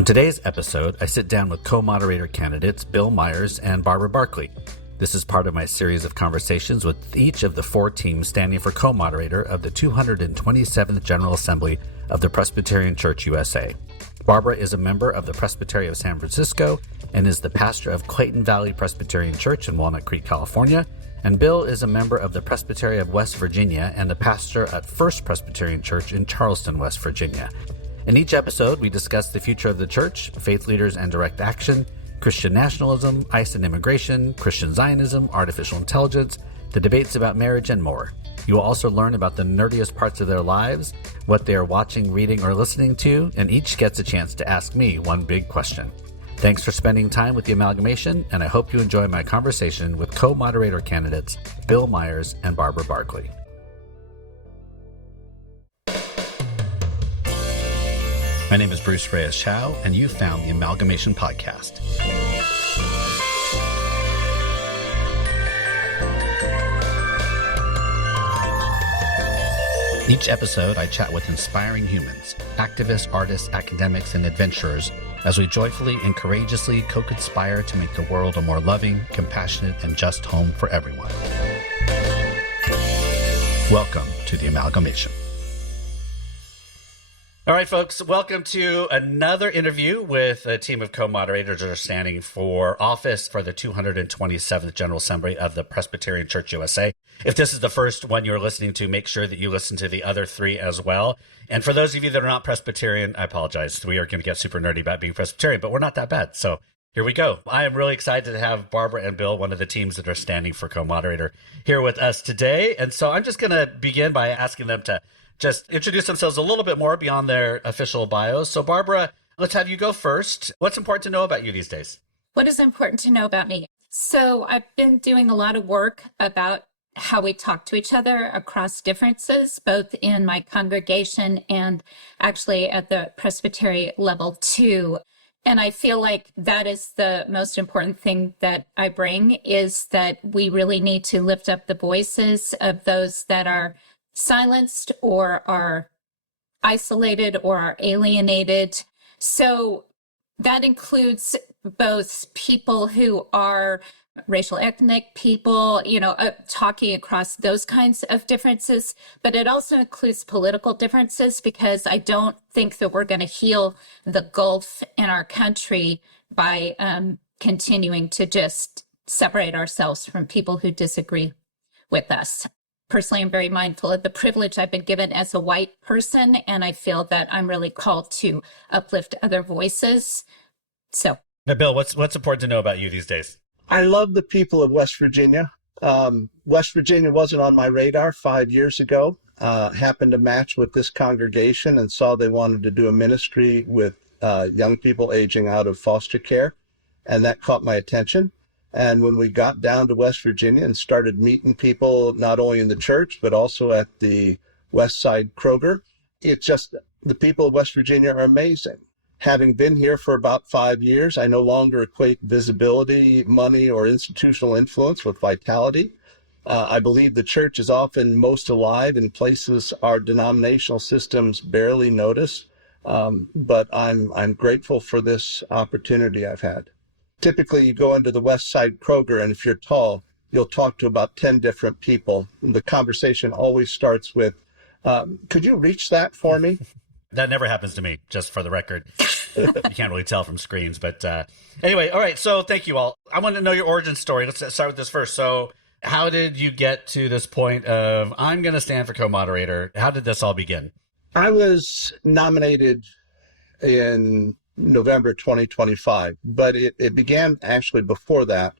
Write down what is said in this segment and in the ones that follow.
On today's episode, I sit down with co-moderator candidates Bill Myers and Barbara Barkley. This is part of my series of conversations with each of the four teams standing for co-moderator of the 227th General Assembly of the Presbyterian Church USA. Barbara is a member of the Presbytery of San Francisco and is the pastor of Clayton Valley Presbyterian Church in Walnut Creek, California. And Bill is a member of the Presbytery of West Virginia and the pastor at First Presbyterian Church in Charleston, West Virginia. In each episode, we discuss the future of the church, faith leaders and direct action, Christian nationalism, ICE and immigration, Christian Zionism, artificial intelligence, the debates about marriage, and more. You will also learn about the nerdiest parts of their lives, what they are watching, reading, or listening to, and each gets a chance to ask me one big question. Thanks for spending time with the Amalgamation, and I hope you enjoy my conversation with co-moderator candidates Bill Myers and Barbara Barkley. My name is Bruce Reyes-Chow, and you found the Amalgamation Podcast. Each episode, I chat with inspiring humans, activists, artists, academics, and adventurers as we joyfully and courageously co-conspire to make the world a more loving, compassionate, and just home for everyone. Welcome to the Amalgamation. All right, folks, welcome to another interview with a team of co-moderators that are standing for office for the 227th General Assembly of the Presbyterian Church USA. If this is the first one you're listening to, make sure that you listen to the other three as well. And for those of you that are not Presbyterian, I apologize. We are going to get super nerdy about being Presbyterian, but we're not that bad. So here we go. I am really excited to have Barbara and Bill, one of the teams that are standing for co-moderator, here with us today. And so I'm just going to begin by asking them to just introduce themselves a little bit more beyond their official bios. So Barbara, let's have you go first. What's important to know about you these days? What is important to know about me? So I've been doing a lot of work about how we talk to each other across differences, both in my congregation and actually at the presbytery level too. And I feel like that is the most important thing that I bring, is that we really need to lift up the voices of those that are silenced or are isolated or are alienated. So that includes both people who are racial ethnic people, talking across those kinds of differences, but it also includes political differences, because I don't think that we're going to heal the gulf in our country by continuing to just separate ourselves from people who disagree with us. Personally, I'm very mindful of the privilege I've been given as a white person, and I feel that I'm really called to uplift other voices. So, now, Bill, what's important to know about you these days? I love the people of West Virginia. West Virginia wasn't on my radar 5 years ago. Happened to match with this congregation and saw they wanted to do a ministry with young people aging out of foster care, and that caught my attention. And when we got down to West Virginia and started meeting people, not only in the church, but also at the West Side Kroger, it's just, the people of West Virginia are amazing. Having been here for about 5 years, I no longer equate visibility, money, or institutional influence with vitality. I believe the church is often most alive in places our denominational systems barely notice, but I'm grateful for this opportunity I've had. Typically, you go into the West Side Kroger, and if you're tall, you'll talk to about 10 different people. The conversation always starts with, could you reach that for me? That never happens to me, just for the record. You can't really tell from screens. But anyway, all right. So thank you all. I want to know your origin story. Let's start with this first. So how did you get to this point of, I'm going to stand for co-moderator? How did this all begin? I was nominated in November 2025, but it began actually before that.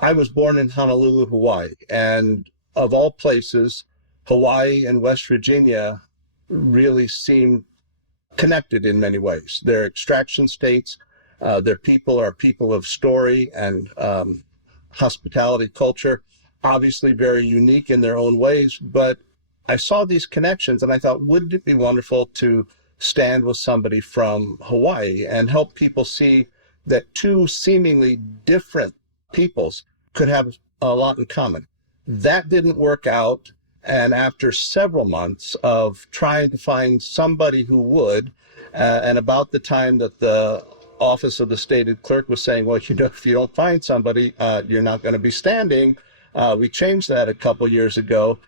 I was born in Honolulu, Hawaii, and of all places, Hawaii and West Virginia really seem connected in many ways. They're extraction states. Their people are people of story and hospitality culture, obviously very unique in their own ways. But I saw these connections and I thought, wouldn't it be wonderful to stand with somebody from Hawaii and help people see that two seemingly different peoples could have a lot in common. That didn't work out. And after several months of trying to find somebody who would, and about the time that the office of the stated clerk was saying, well, if you don't find somebody, you're not going to be standing. We changed that a couple years ago.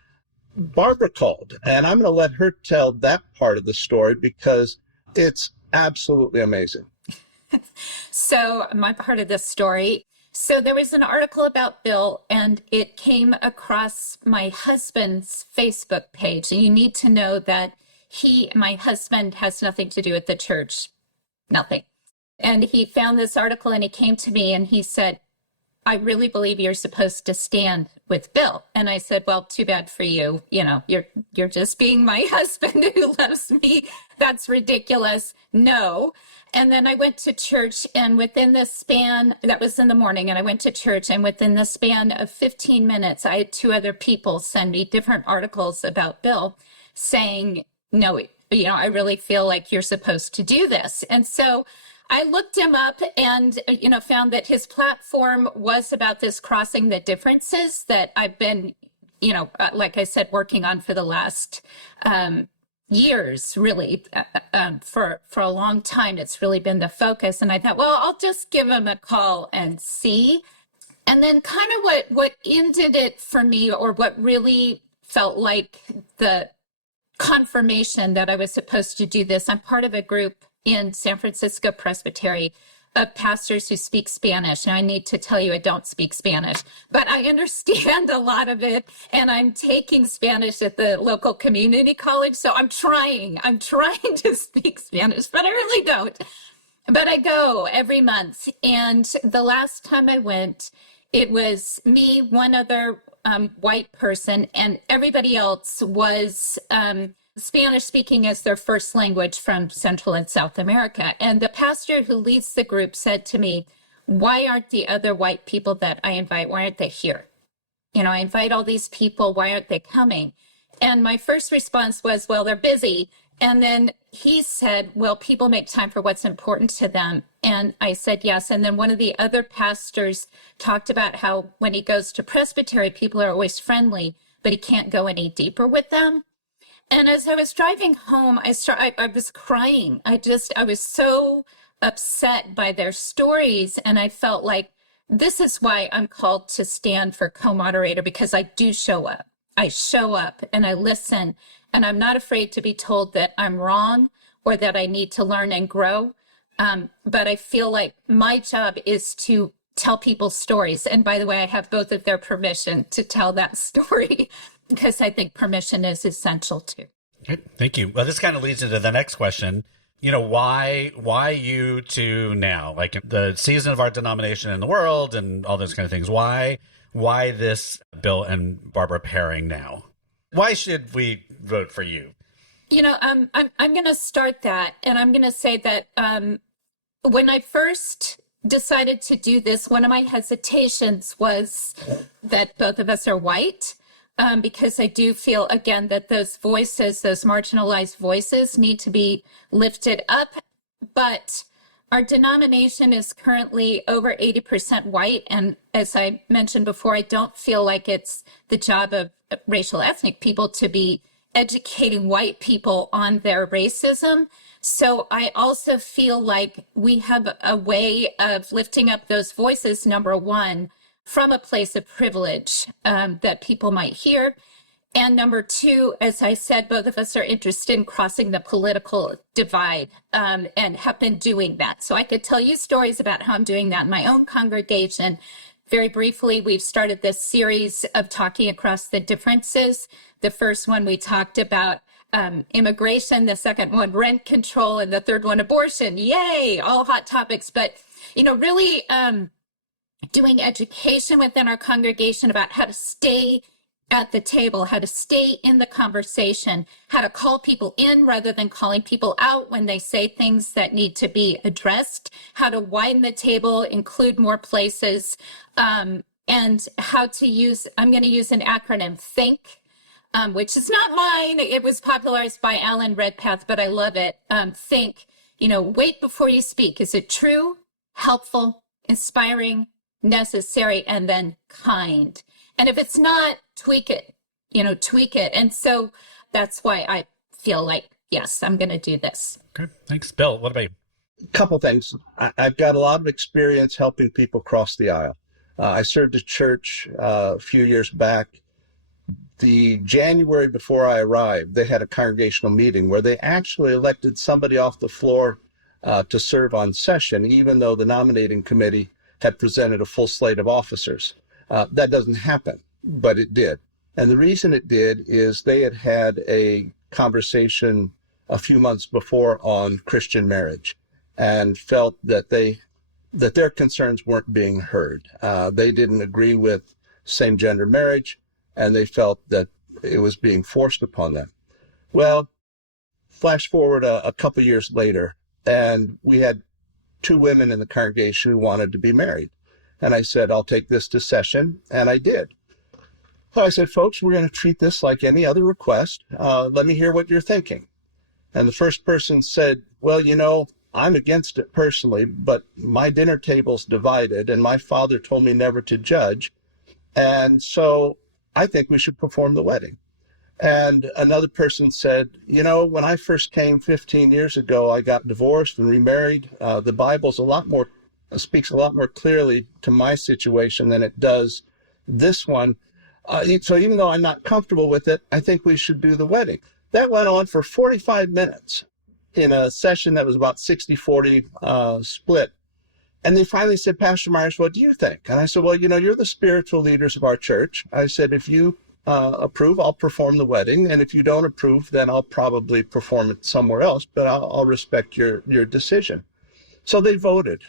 Barbara called, and I'm going to let her tell that part of the story because it's absolutely amazing. So my part of this story. So there was an article about Bill, and it came across my husband's Facebook page. And you need to know that my husband has nothing to do with the church, nothing. And he found this article and he came to me and he said, I really believe you're supposed to stand with Bill. And I said, well, too bad for you. You're just being my husband who loves me. That's ridiculous. No. And then I went to church, and within the span, that was in the morning, and I went to church, and within the span of 15 minutes, I had 2 other people send me different articles about Bill saying, no, I really feel like you're supposed to do this. And so I looked him up and, found that his platform was about this crossing the differences that I've been, like I said, working on for the last years, really, for a long time. It's really been the focus. And I thought, well, I'll just give him a call and see. And then kind of what ended it for me, or what really felt like the confirmation that I was supposed to do this. I'm part of a group in San Francisco Presbyterian of pastors who speak Spanish. And I need to tell you, I don't speak Spanish, but I understand a lot of it. And I'm taking Spanish at the local community college. So I'm trying to speak Spanish, but I really don't. But I go every month. And the last time I went, it was me, one other white person, and everybody else was Spanish speaking as their first language from Central and South America. And the pastor who leads the group said to me, why aren't the other white people that I invite, why aren't they here? I invite all these people, why aren't they coming? And my first response was, well, they're busy. And then he said, well, people make time for what's important to them. And I said, yes. And then one of the other pastors talked about how when he goes to Presbytery, people are always friendly, but he can't go any deeper with them. And as I was driving home, I was crying. I was so upset by their stories. And I felt like this is why I'm called to stand for co-moderator, because I do show up. I show up and I listen, and I'm not afraid to be told that I'm wrong or that I need to learn and grow. But I feel like my job is to tell people stories. And by the way, I have both of their permission to tell that story, because I think permission is essential too. Okay, thank you. Well, this kind of leads into the next question. Why you two now? Like the season of our denomination in the world and all those kind of things. Why this Bill and Barbara pairing now? Why should we vote for you? I'm going to start that, and I'm going to say that when I first decided to do this, one of my hesitations was that both of us are white. Because I do feel, again, that those voices, those marginalized voices need to be lifted up. But our denomination is currently over 80% white. And as I mentioned before, I don't feel like it's the job of racial ethnic people to be educating white people on their racism. So I also feel like we have a way of lifting up those voices, number one, from a place of privilege that people might hear. And number two, as I said, both of us are interested in crossing the political divide and have been doing that. So I could tell you stories about how I'm doing that in my own congregation. Very briefly, we've started this series of talking across the differences. The first one, we talked about immigration. The second one, rent control. And the third one, abortion. Yay, all hot topics. But, really doing education within our congregation about how to stay at the table, how to stay in the conversation, how to call people in rather than calling people out when they say things that need to be addressed, how to widen the table, include more places, and how to use, I'm going to use an acronym, THINK, which is not mine. It was popularized by Alan Redpath, but I love it. THINK, wait before you speak. Is it true, helpful, inspiring, necessary, and then kind? And if it's not, tweak it. And so that's why I feel like, yes, I'm going to do this. Okay. Thanks, Bill. What about you? Couple things. I've got a lot of experience helping people cross the aisle. I served a church a few years back. The January before I arrived, they had a congregational meeting where they actually elected somebody off the floor to serve on session, even though the nominating committee had presented a full slate of officers. That doesn't happen, but it did. And the reason it did is they had had a conversation a few months before on Christian marriage and felt that their concerns weren't being heard. They didn't agree with same-gender marriage, and they felt that it was being forced upon them. Well, flash forward a couple years later, and we had 2 women in the congregation who wanted to be married. And I said, I'll take this to session, and I did. So I said, folks, we're going to treat this like any other request. Let me hear what you're thinking. And the first person said, well, I'm against it personally, but my dinner table's divided, and my father told me never to judge. And so I think we should perform the wedding. And another person said, when I first came 15 years ago, I got divorced and remarried. The Bible's speaks a lot more clearly to my situation than it does this one. So even though I'm not comfortable with it, I think we should do the wedding. That went on for 45 minutes in a session that was about 60-40 split. And they finally said, Pastor Myers, what do you think? And I said, well, you're the spiritual leaders of our church. I said, if you approve, I'll perform the wedding. And if you don't approve, then I'll probably perform it somewhere else, but I'll respect your decision. So they voted.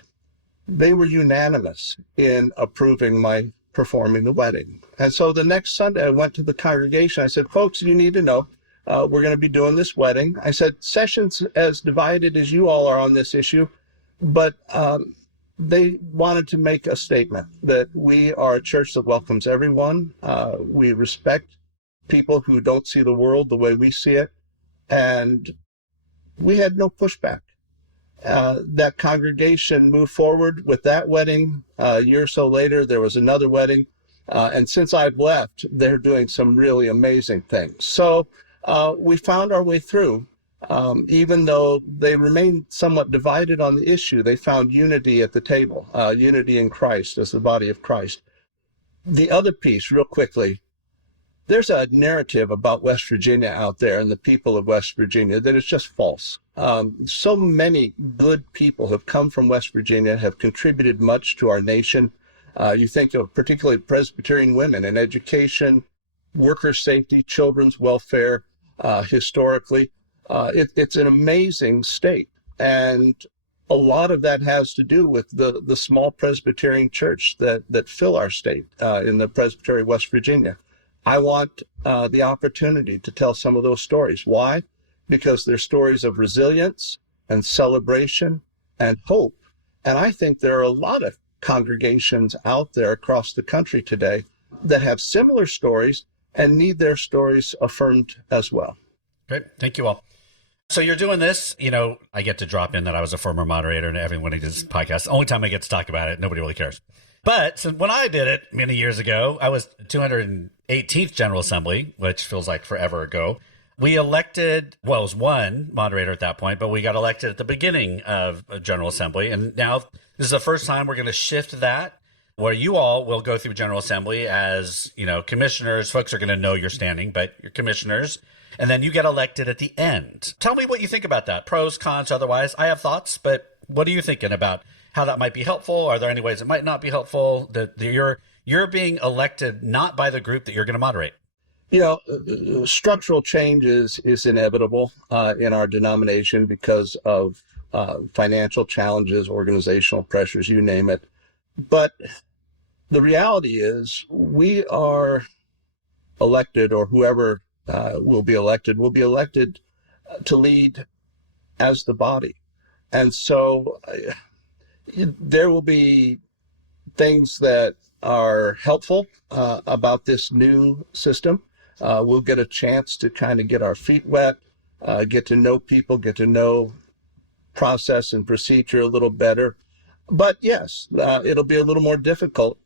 They were unanimous in approving my performing the wedding. And so the next Sunday, I went to the congregation. I said, folks, you need to know, we're going to be doing this wedding. I said, session's as divided as you all are on this issue, but they wanted to make a statement that we are a church that welcomes everyone. We respect people who don't see the world the way we see it. And we had no pushback. That congregation moved forward with that wedding. A year or so later, there was another wedding. And since I've left, they're doing some really amazing things. So we found our way through. Even though they remained somewhat divided on the issue, they found unity at the table, unity in Christ as the body of Christ. The other piece, real quickly, there's a narrative about West Virginia out there and the people of West Virginia that is just false. So many good people have come from West Virginia, have contributed much to our nation. You think of particularly Presbyterian women in education, worker safety, children's welfare, historically. It's an amazing state. And a lot of that has to do with the small Presbyterian church that fill our state in the Presbytery of West Virginia. I want the opportunity to tell some of those stories. Why? Because they're stories of resilience and celebration and hope. And I think there are a lot of congregations out there across the country today that have similar stories and need their stories affirmed as well. Great. Thank you all. So you're doing this, I get to drop in that I was a former moderator and everyone who does this podcast. The only time I get to talk about it, nobody really cares. But when I did it many years ago, I was 218th General Assembly, which feels like forever ago. We elected, it was one moderator at that point, but we got elected at the beginning of General Assembly. And now this is the first time we're going to shift that, where you all will go through General Assembly as, commissioners. Folks are going to know your standing, but you're commissioners. And then you get elected at the end. Tell me what you think about that. Pros, cons, otherwise. I have thoughts, but what are you thinking about how that might be helpful? Are there any ways it might not be helpful? That you're being elected not by the group that you're going to moderate. Structural change is inevitable in our denomination because of financial challenges, organizational pressures, you name it. But the reality is we are elected, or whoever will be elected to lead as the body. And so there will be things that are helpful about this new system. We'll get a chance to kind of get our feet wet, get to know people, get to know process and procedure a little better. But yes, it'll be a little more difficult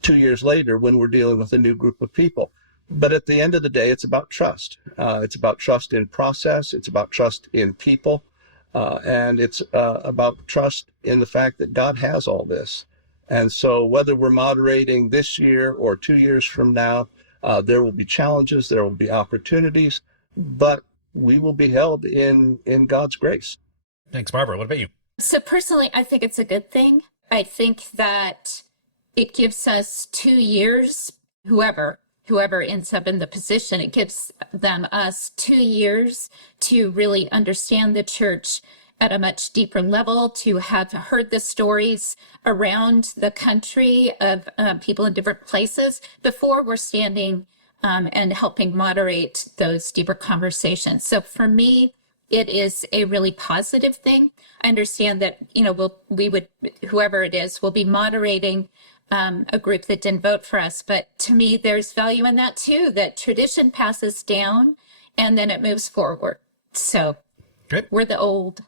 2 years later when we're dealing with a new group of people. But at the end of the day, it's about trust. It's about trust in process. It's about trust in people. And it's about trust in the fact that God has all this. And so whether we're moderating this year or 2 years from now, there will be challenges, there will be opportunities, but we will be held in God's grace. Thanks, Barbara. What about you? So personally, I think it's a good thing. I think that it gives us 2 years, whoever ends up in the position, it gives us 2 years to really understand the church at a much deeper level, to have heard the stories around the country of people in different places before we're standing and helping moderate those deeper conversations. So for me, it is a really positive thing. I understand that, whoever it is, will be moderating a group that didn't vote for us. But to me, there's value in that too, that tradition passes down and then it moves forward. So Good. We're the old,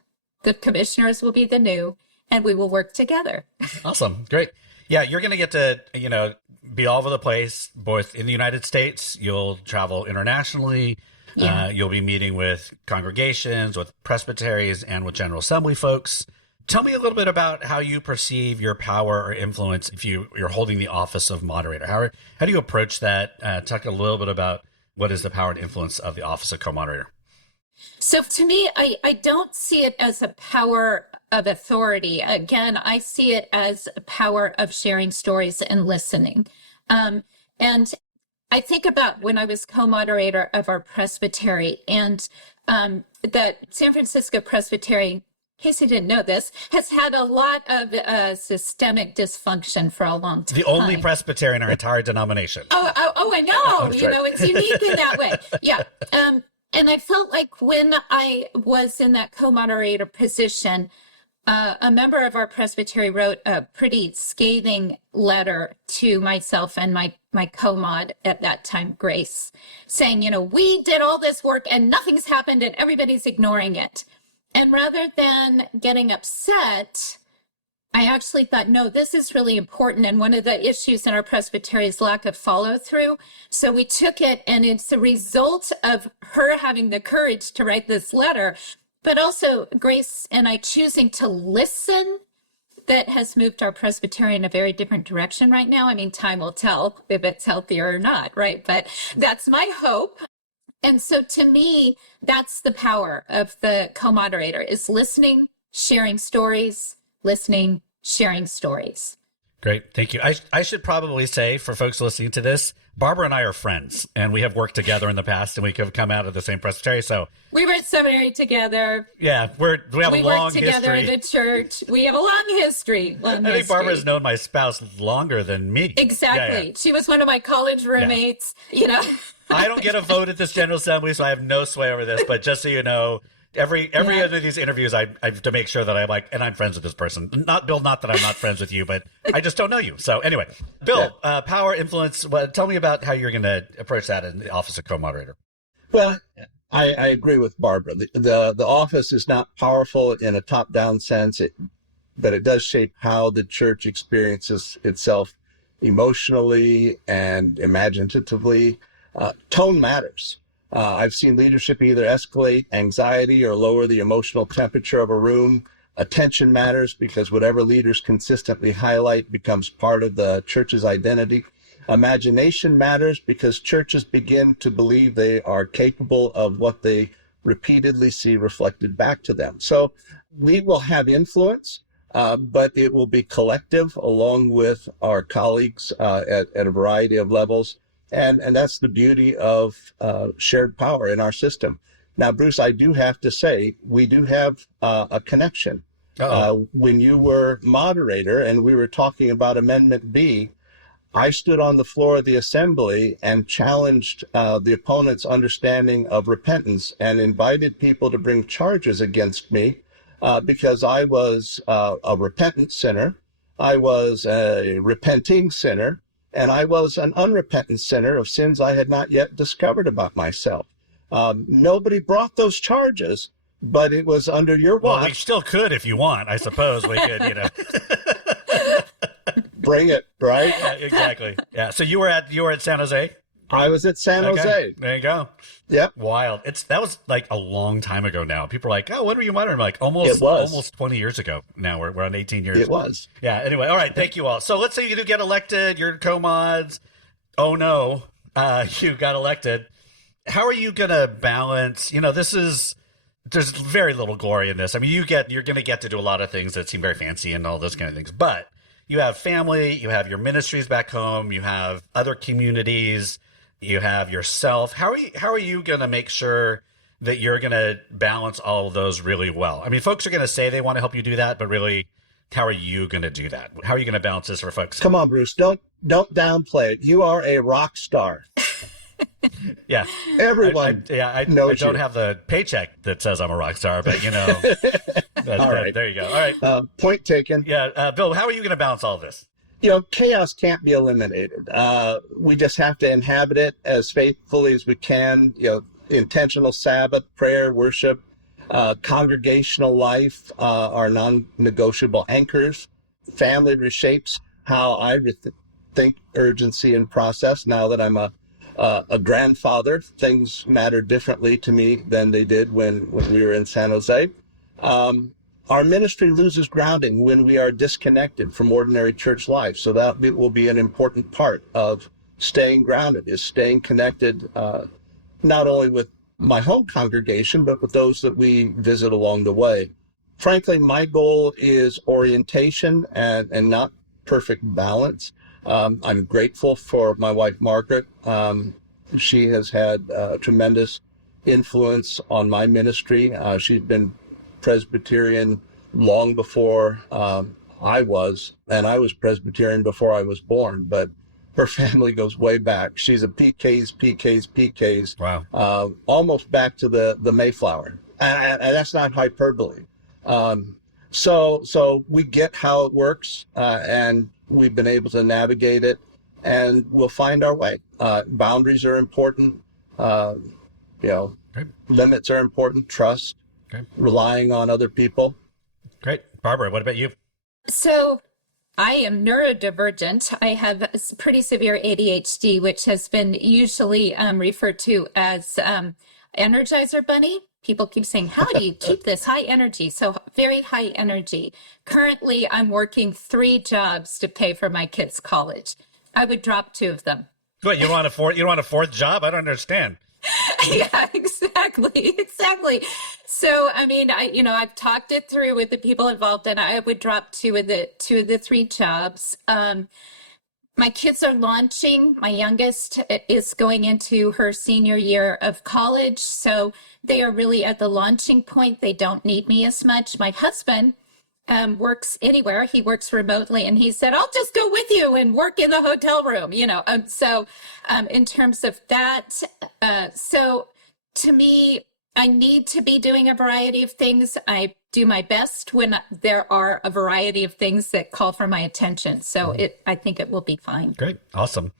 the commissioners will be the new, and we will work together. Awesome. Great. Yeah, you're going to get to, be all over the place, both in the United States. You'll travel internationally. Yeah. You'll be meeting with congregations, with presbyteries, and with General Assembly folks. Tell me a little bit about how you perceive your power or influence if you're holding the office of moderator. How do you approach that? Talk a little bit about what is the power and influence of the office of co-moderator. So to me, I don't see it as a power of authority. Again, I see it as a power of sharing stories and listening. And I think about when I was co-moderator of our presbytery, and that San Francisco Presbytery, in case you didn't know this, has had a lot of systemic dysfunction for a long time. The only presbytery in our entire denomination. Oh, I know. That's right. It's unique in that way. Yeah. And I felt like when I was in that co-moderator position, a member of our presbytery wrote a pretty scathing letter to myself and my co-mod at that time, Grace, saying, we did all this work and nothing's happened and everybody's ignoring it. And rather than getting upset, I actually thought, no, this is really important. And one of the issues in our presbytery is lack of follow through. So we took it, and it's a result of her having the courage to write this letter, but also Grace and I choosing to listen, that has moved our presbytery in a very different direction right now. I mean, time will tell if it's healthier or not, right? But that's my hope. And so to me, that's the power of the co-moderator, is listening, sharing stories, listening, sharing stories. Great. Thank you. I should probably say, for folks listening to this, Barbara and I are friends, and we have worked together in the past, and we have come out of the same presbytery. So we were at seminary together. Yeah, we have a long worked together history. in the church. We have a long history. I think Barbara's known my spouse longer than me. Exactly. Yeah. She was one of my college roommates. I don't get a vote at this General Assembly, so I have no sway over this. But just so you know, every other of these interviews, I have to make sure that I'm like, and I'm friends with this person. Not Bill, not that I'm not friends with you, but I just don't know you. So anyway, Bill, power, influence. Tell me about how you're going to approach that in the office of co-moderator. Well, I agree with Barbara. The office is not powerful in a top-down sense, but it does shape how the church experiences itself emotionally and imaginatively. Tone matters. I've seen leadership either escalate anxiety or lower the emotional temperature of a room. Attention matters because whatever leaders consistently highlight becomes part of the church's identity. Imagination matters because churches begin to believe they are capable of what they repeatedly see reflected back to them. So we will have influence, but it will be collective along with our colleagues at a variety of levels. And that's the beauty of shared power in our system. Now, Bruce, I do have to say, we do have a connection. When you were moderator and we were talking about Amendment B, I stood on the floor of the assembly and challenged the opponent's understanding of repentance and invited people to bring charges against me because I was a repentant sinner. I was a repenting sinner. And I was an unrepentant sinner of sins I had not yet discovered about myself. Nobody brought those charges, but it was under your watch. Well, we still could if you want. I suppose we could, Bring it, right? Yeah, exactly. Yeah. So you were at San Jose? I was at San Jose. There you go. Yep. Wild. That was like a long time ago now. People are like, oh, when were you moderating? I'm like, almost 20 years ago now. We're on 18 years. It was. Yeah. Anyway. All right. Thank you all. So let's say you do get elected. You're co-mods. Oh no. You got elected. How are you going to balance, there's very little glory in this. I mean, you're going to get to do a lot of things that seem very fancy and all those kind of things, but you have family, you have your ministries back home, you have other communities, you have yourself. How are you going to make sure that you're going to balance all of those really well? I mean, folks are going to say they want to help you do that, but really, how are you going to do that? How are you going to balance this for folks? Come on, Bruce. Don't downplay it. You are a rock star. Yeah. Everyone I knows don't you. have the paycheck that says I'm a rock star, but All right. There you go. All right. Point taken. Yeah. Bill, how are you going to balance all this? Chaos can't be eliminated. We just have to inhabit it as faithfully as we can. Intentional Sabbath, prayer, worship, congregational life are non-negotiable anchors. Family reshapes how I think urgency and process. Now that I'm a grandfather, things matter differently to me than they did when we were in San Jose. Our ministry loses grounding when we are disconnected from ordinary church life. So that will be an important part of staying grounded, is staying connected, not only with my home congregation, but with those that we visit along the way. Frankly, my goal is orientation and not perfect balance. I'm grateful for my wife, Margaret. She has had tremendous influence on my ministry. She's been Presbyterian long before I was, and I was Presbyterian before I was born, but her family goes way back. She's a PKs. Wow. Almost back to the Mayflower. And that's not hyperbole. So we get how it works, and we've been able to navigate it, and we'll find our way. Boundaries are important. Great. Limits are important. Trust, relying on other people. Great. Barbara, what about you? So I am neurodivergent. I have pretty severe ADHD, which has been usually referred to as Energizer Bunny. People keep saying, how do you keep this high energy? So very high energy. Currently, I'm working 3 jobs to pay for my kids' college. I would drop 2 of them. What, you want a fourth job? I don't understand. Yeah, exactly. So, I mean, I've talked it through with the people involved, and I would drop 2 of the 3 jobs. My kids are launching. My youngest is going into her senior year of college, so they are really at the launching point. They don't need me as much. My husband works anywhere. He works remotely, and he said, I'll just go with you and work in the hotel room, So in terms of that, so to me, I need to be doing a variety of things. I do my best when there are a variety of things that call for my attention. So I think it will be fine. Great. Awesome.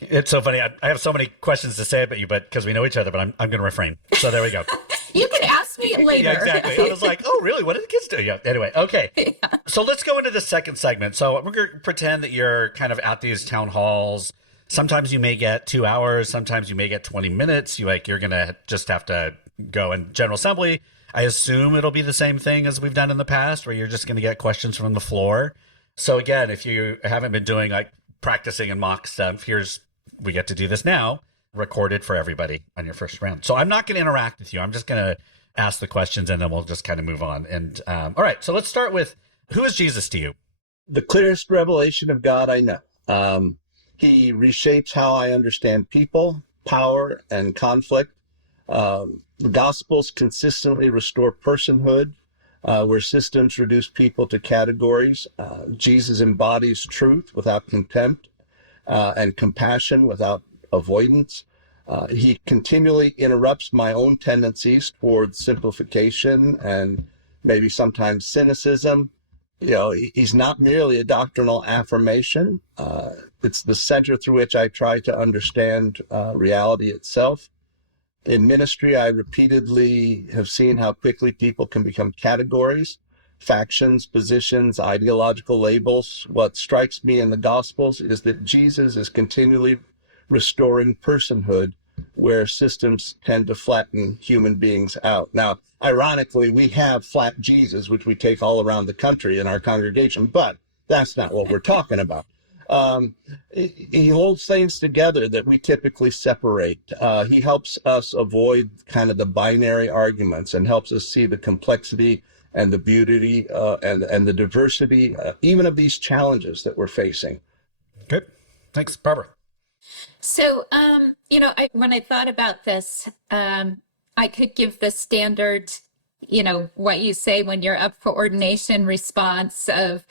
It's so funny. I have so many questions to say about you, but because we know each other, but I'm going to refrain. So there we go. You can ask me later. Yeah, exactly. I was like, oh, really? What did the kids do? Yeah. Anyway, okay. Yeah. So let's go into the second segment. So we're going to pretend that you're kind of at these town halls. Sometimes you may get 2 hours. Sometimes you may get 20 minutes. You're going to just have to go in General Assembly. I assume it'll be the same thing as we've done in the past, where you're just going to get questions from the floor. So again, if you haven't been doing like practicing and mock stuff, we get to do this now, recorded for everybody on your first round. So I'm not going to interact with you. I'm just going to ask the questions, and then we'll just kind of move on. And all right, so let's start with, who is Jesus to you? The clearest revelation of God I know. He reshapes how I understand people, power, and conflict. The Gospels consistently restore personhood, where systems reduce people to categories. Jesus embodies truth without contempt, and compassion without avoidance. He continually interrupts my own tendencies towards simplification and maybe sometimes cynicism. He's not merely a doctrinal affirmation. It's the center through which I try to understand reality itself. In ministry, I repeatedly have seen how quickly people can become categories, factions, positions, ideological labels. What strikes me in the Gospels is that Jesus is continually restoring personhood where systems tend to flatten human beings out. Now, ironically, we have flat Jesus, which we take all around the country in our congregation, but that's not what we're talking about. He holds things together that we typically separate. He helps us avoid kind of the binary arguments and helps us see the complexity and the beauty and the diversity, even of these challenges that we're facing. Good. Thanks, Barbara. So, when I thought about this, I could give the standard, what you say when you're up for ordination response of,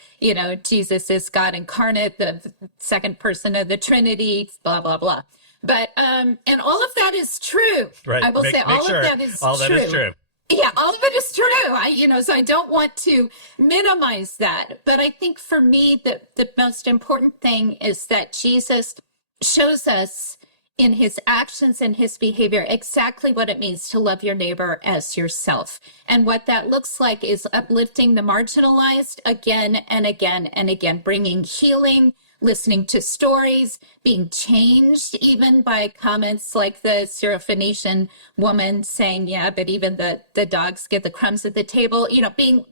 Jesus is God incarnate, the second person of the Trinity, blah, blah, blah. But, and all of that is true. Right. I will say all of that is true. All that is true. Yeah, all of it is true. So I don't want to minimize that. But I think for me, the most important thing is that Jesus shows us in his actions and his behavior exactly what it means to love your neighbor as yourself. And what that looks like is uplifting the marginalized again and again and again, bringing healing, listening to stories, being changed even by comments like the Syrophoenician woman saying, yeah, but even the dogs get the crumbs at the table, being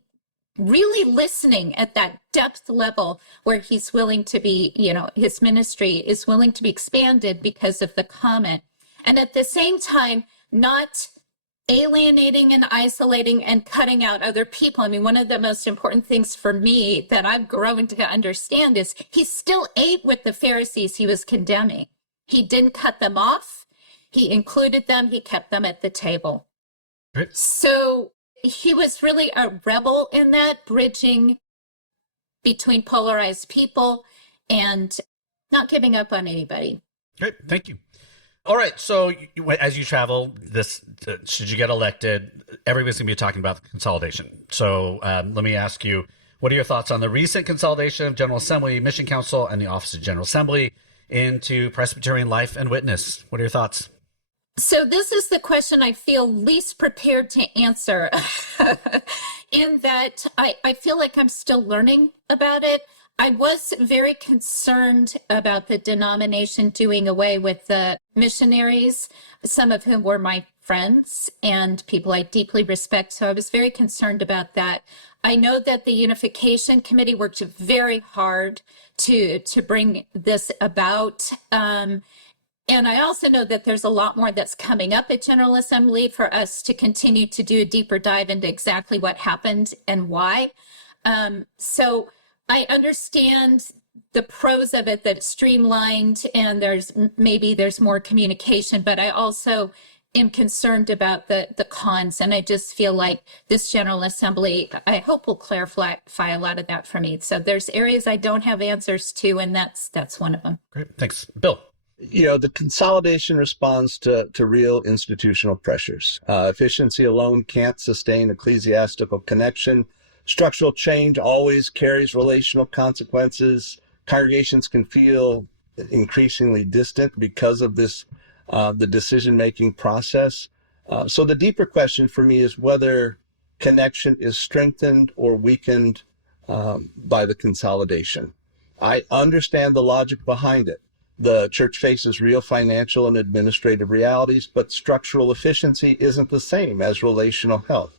really listening at that depth level where he's willing to be, his ministry is willing to be expanded because of the comment. And at the same time, not alienating and isolating and cutting out other people. I mean, one of the most important things for me that I've grown to understand is he still ate with the Pharisees he was condemning. He didn't cut them off. He included them. He kept them at the table. Right. So he was really a rebel in that, bridging between polarized people and not giving up on anybody. Great. Thank you. All right. So as you travel, should you get elected, everybody's going to be talking about the consolidation. So let me ask you, what are your thoughts on the recent consolidation of General Assembly, Mission Council, and the Office of General Assembly into Presbyterian Life and Witness? What are your thoughts? So this is the question I feel least prepared to answer in that I feel like I'm still learning about it. I was very concerned about the denomination doing away with the missionaries, some of whom were my friends and people I deeply respect. So I was very concerned about that. I know that the Unification Committee worked very hard to bring this about. And I also know that there's a lot more that's coming up at General Assembly for us to continue to do a deeper dive into exactly what happened and why. So I understand the pros of it, that it's streamlined and there's more communication, but I also am concerned about the cons. And I just feel like this General Assembly, I hope, will clarify a lot of that for me. So there's areas I don't have answers to, and that's one of them. Great. Thanks. Bill. The consolidation responds to real institutional pressures. Efficiency alone can't sustain ecclesiastical connection. Structural change always carries relational consequences. Congregations can feel increasingly distant because of this, the decision-making process. So the deeper question for me is whether connection is strengthened or weakened by the consolidation. I understand the logic behind it. The church faces real financial and administrative realities, but structural efficiency isn't the same as relational health.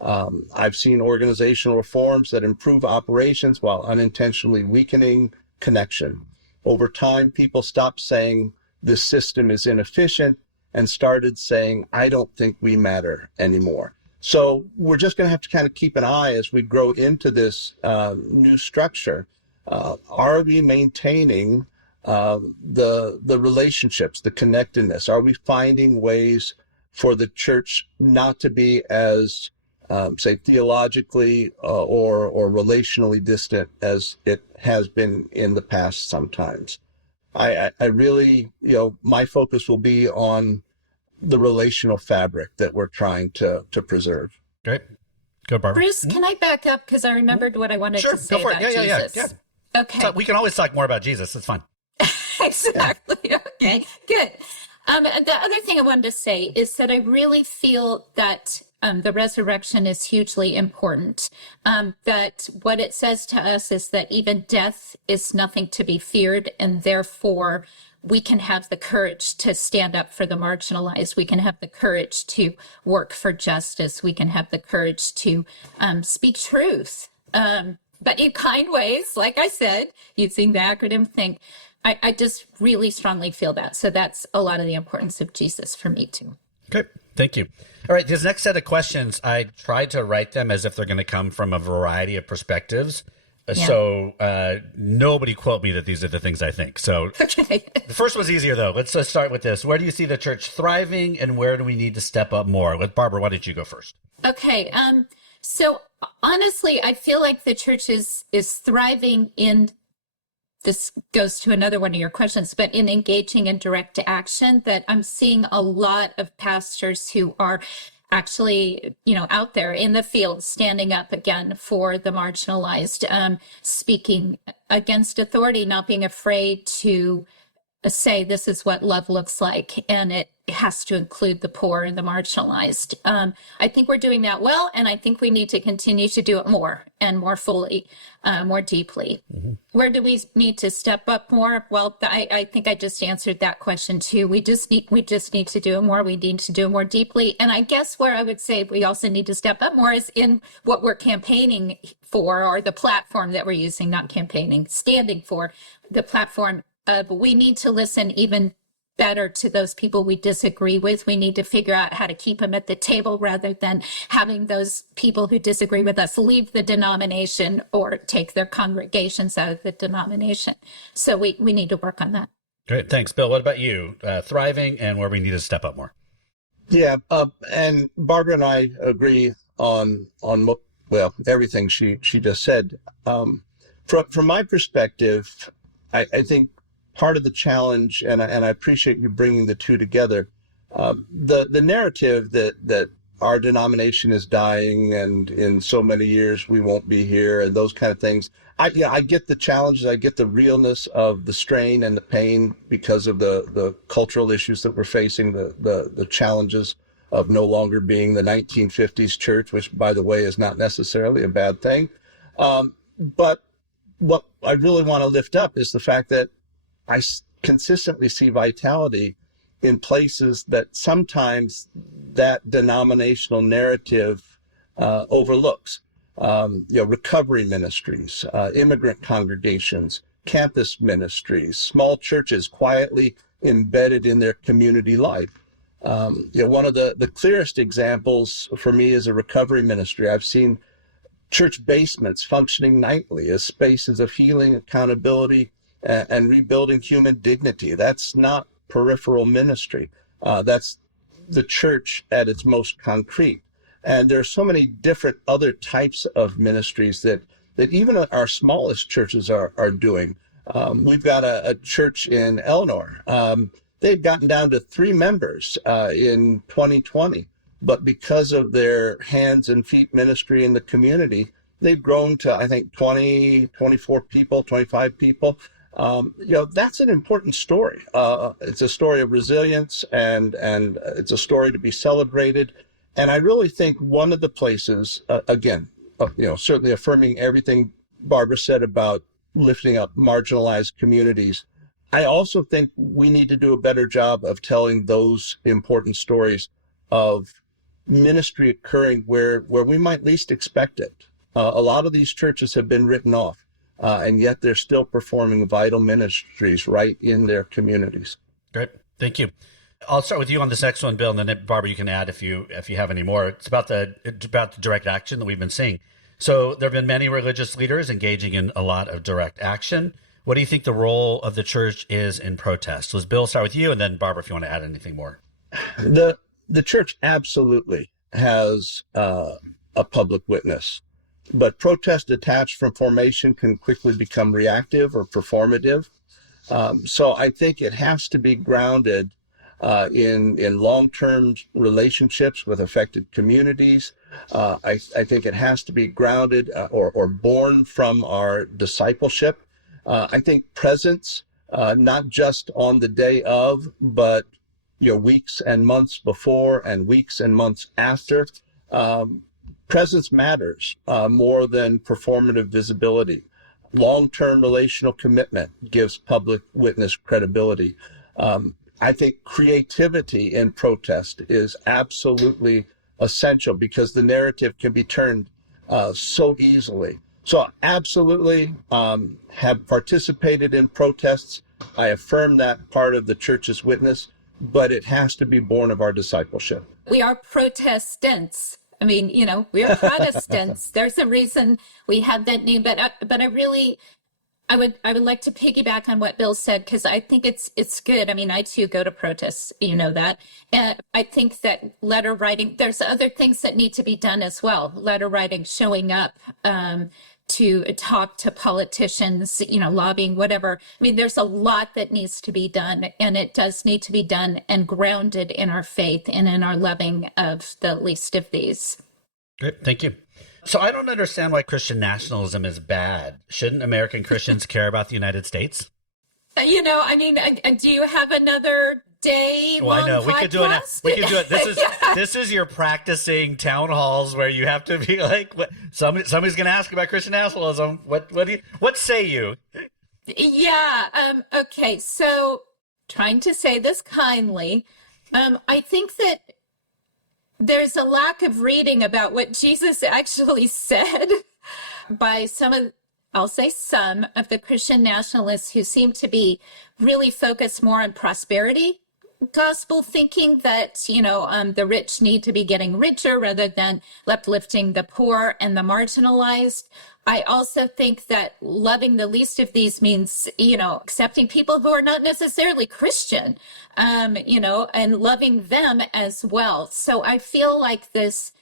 I've seen organizational reforms that improve operations while unintentionally weakening connection. Over time, people stopped saying this system is inefficient and started saying, I don't think we matter anymore. So we're just going to have to kind of keep an eye as we grow into this new structure. Are we maintaining the relationships, the connectedness? Are we finding ways for the church not to be as, say, theologically or relationally distant as it has been in the past sometimes? I really, my focus will be on the relational fabric that we're trying to preserve. Great. Go, Barbara. Bruce, can I back up? Because I remembered what I wanted to say about Jesus. Yeah. Okay. So we can always talk more about Jesus. It's fine. Exactly. Okay, good. The other thing I wanted to say is that I really feel that the resurrection is hugely important. That what it says to us is that even death is nothing to be feared, and therefore we can have the courage to stand up for the marginalized. We can have the courage to work for justice. We can have the courage to speak truth, but in kind ways, like I said, using the acronym think. I just really strongly feel that. So that's a lot of the importance of Jesus for me too. Okay, thank you. All right, this next set of questions, I tried to write them as if they're going to come from a variety of perspectives. Yeah. So nobody quote me that these are the things I think. So okay. The first one's easier, though. Let's start with this. Where do you see the church thriving, and where do we need to step up more? With Barbara, why don't you go first? Okay. So honestly, I feel like the church is thriving in, this goes to another one of your questions, but in engaging in direct action, that I'm seeing a lot of pastors who are actually, out there in the field, standing up again for the marginalized, speaking against authority, not being afraid to say this is what love looks like, and it has to include the poor and the marginalized. I think we're doing that well, and I think we need to continue to do it more and more fully, more deeply. Mm-hmm. Where do we need to step up more? Well, I think I just answered that question too. We just need to do it more. We need to do it more deeply. And I guess where I would say we also need to step up more is in what we're campaigning for, or the platform that we're using, not campaigning, standing for the platform. We need to listen even better to those people we disagree with. We need to figure out how to keep them at the table rather than having those people who disagree with us leave the denomination or take their congregations out of the denomination. So we need to work on that. Great. Thanks, Bill. What about you? Thriving and where we need to step up more? Yeah. And Barbara and I agree on everything she just said. From my perspective, I think part of the challenge, and I appreciate you bringing the two together, the narrative that our denomination is dying and in so many years we won't be here and those kind of things. I get the challenges. I get the realness of the strain and the pain because of the cultural issues that we're facing, the challenges of no longer being the 1950s church, which, by the way, is not necessarily a bad thing. But what I really want to lift up is the fact that I consistently see vitality in places that sometimes that denominational narrative overlooks. Recovery ministries, immigrant congregations, campus ministries, small churches quietly embedded in their community life. One of the clearest examples for me is a recovery ministry. I've seen church basements functioning nightly as spaces of healing, accountability, and rebuilding human dignity. That's not peripheral ministry. That's the church at its most concrete. And there are so many different other types of ministries that even our smallest churches are doing. We've got a church in Eleanor. They've gotten down to 3 members in 2020, but because of their hands and feet ministry in the community, they've grown to, I think, 20, 24 people, 25 people. That's an important story. It's a story of resilience, and it's a story to be celebrated. And I really think one of the places, certainly affirming everything Barbara said about lifting up marginalized communities, I also think we need to do a better job of telling those important stories of ministry occurring where we might least expect it. A lot of these churches have been written off. And yet they're still performing vital ministries right in their communities. Great. Thank you. I'll start with you on this next one, Bill, and then Barbara, you can add if you have any more. It's about the direct action that we've been seeing. So there have been many religious leaders engaging in a lot of direct action. What do you think the role of the church is in protest? Let's, Bill, start with you, and then Barbara, if you want to add anything more. The church absolutely has a public witness. But protest detached from formation can quickly become reactive or performative. So I think it has to be grounded in long-term relationships with affected communities. I think it has to be grounded or born from our discipleship. I think presence, not just on the day of, but weeks and months before and weeks and months after. Presence matters more than performative visibility. Long-term relational commitment gives public witness credibility. I think creativity in protest is absolutely essential because the narrative can be turned so easily. So absolutely have participated in protests. I affirm that part of the church's witness, but it has to be born of our discipleship. We are Protestants. I mean, we are Protestants. There's a reason we have that name, but I would like to piggyback on what Bill said, because I think it's good. I mean, I too go to protests, that. And I think that letter writing, there's other things that need to be done as well. Letter writing, showing up to talk to politicians, lobbying, whatever. I mean, there's a lot that needs to be done, and it does need to be done and grounded in our faith and in our loving of the least of these. Great, thank you. So I don't understand why Christian nationalism is bad. Shouldn't American Christians care about the United States? Do you have another day? Well, I know we could do it. We could do it. This is your practicing town halls where you have to be like, somebody's going to ask about Christian nationalism. What say you? Yeah. Okay. So, trying to say this kindly, I think that there's a lack of reading about what Jesus actually said by some of the Christian nationalists who seem to be really focused more on prosperity gospel, thinking that, the rich need to be getting richer rather than uplifting the poor and the marginalized. I also think that loving the least of these means, accepting people who are not necessarily Christian, and loving them as well. So I feel like this,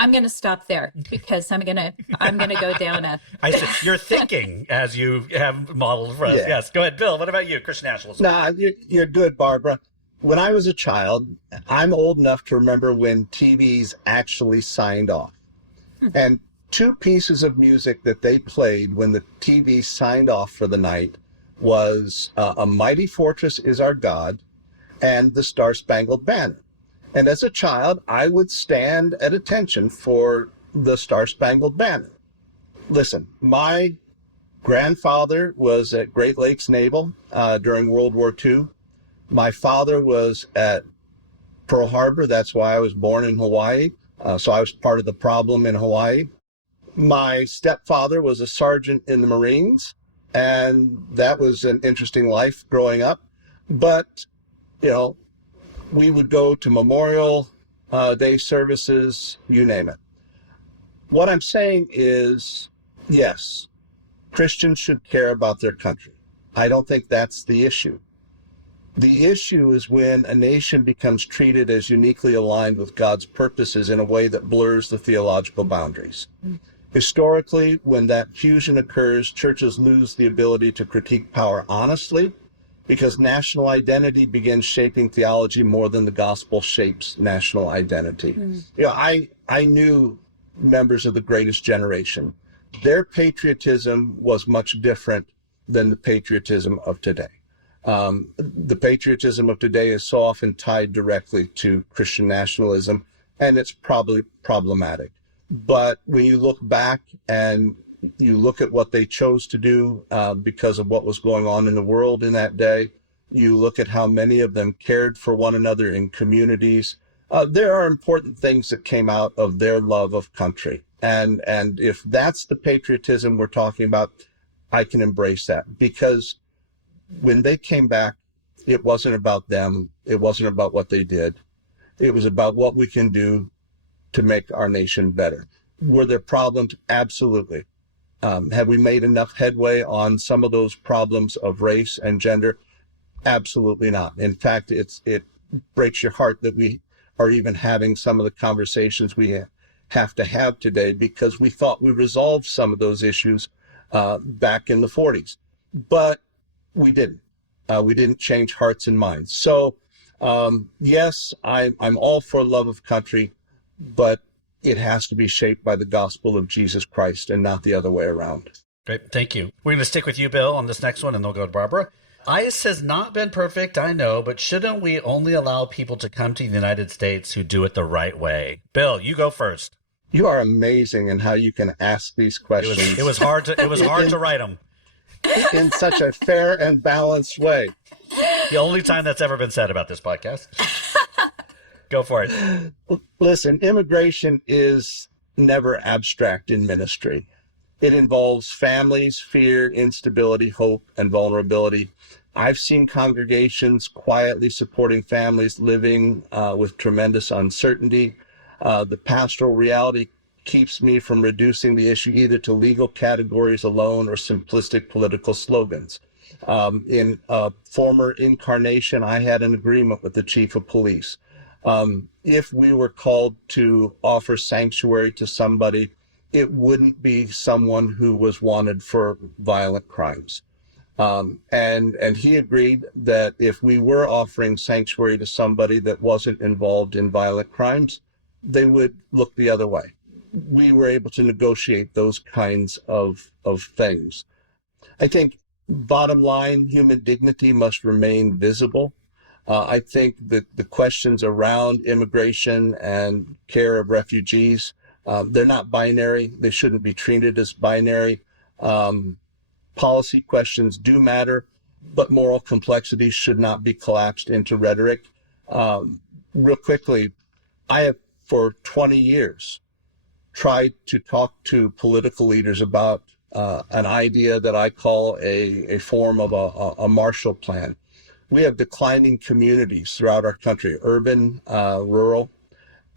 I'm going to stop there because I'm going to go down a... I said, you're thinking as you have modeled for us. Yeah. Yes. Go ahead, Bill. What about you? Christian nationalism. Nah, you're good, Barbara. When I was a child, I'm old enough to remember when TVs actually signed off. And two pieces of music that they played when the TV signed off for the night was A Mighty Fortress Is Our God and The Star-Spangled Banner. And as a child, I would stand at attention for The Star-Spangled Banner. Listen, my grandfather was at Great Lakes Naval during World War II. My father was at Pearl Harbor. That's why I was born in Hawaii. So I was part of the problem in Hawaii. My stepfather was a sergeant in the Marines, and that was an interesting life growing up. But, we would go to Memorial Day services, you name it. What I'm saying is, yes, Christians should care about their country. I don't think that's the issue. The issue is when a nation becomes treated as uniquely aligned with God's purposes in a way that blurs the theological boundaries. Historically, when that fusion occurs, churches lose the ability to critique power honestly because national identity begins shaping theology more than the gospel shapes national identity. I knew members of the greatest generation. Their patriotism was much different than the patriotism of today. The patriotism of today is so often tied directly to Christian nationalism, and it's probably problematic. But when you look back and you look at what they chose to do because of what was going on in the world in that day, you look at how many of them cared for one another in communities. There are important things that came out of their love of country. And if that's the patriotism we're talking about, I can embrace that, because when they came back, it wasn't about them. It wasn't about what they did. It was about what we can do to make our nation better. Were there problems? Absolutely. Have we made enough headway on some of those problems of race and gender? Absolutely not. In fact, it breaks your heart that we are even having some of the conversations we have to have today, because we thought we resolved some of those issues back in the 40s. But we didn't. We didn't change hearts and minds. So, yes, I'm all for love of country, but it has to be shaped by the gospel of Jesus Christ and not the other way around. Great. Thank you. We're going to stick with you, Bill, on this next one, and then we'll go to Barbara. ICE has not been perfect, I know, but shouldn't we only allow people to come to the United States who do it the right way? Bill, you go first. You are amazing in how you can ask these questions. It was hard to write them in such a fair and balanced way. The only time that's ever been said about this podcast. Go for it. Listen, immigration is never abstract in ministry. It involves families, fear, instability, hope, and vulnerability. I've seen congregations quietly supporting families living with tremendous uncertainty. The pastoral reality keeps me from reducing the issue either to legal categories alone or simplistic political slogans. In a former incarnation, I had an agreement with the chief of police. If we were called to offer sanctuary to somebody, it wouldn't be someone who was wanted for violent crimes. And he agreed that if we were offering sanctuary to somebody that wasn't involved in violent crimes, they would look the other way. We were able to negotiate those kinds of things. I think bottom line, human dignity must remain visible. I think that the questions around immigration and care of refugees, they're not binary. They shouldn't be treated as binary. Policy questions do matter, but moral complexities should not be collapsed into rhetoric. Real quickly, I have for 20 years tried to talk to political leaders about an idea that I call a form of a Marshall Plan. We have declining communities throughout our country, urban, rural,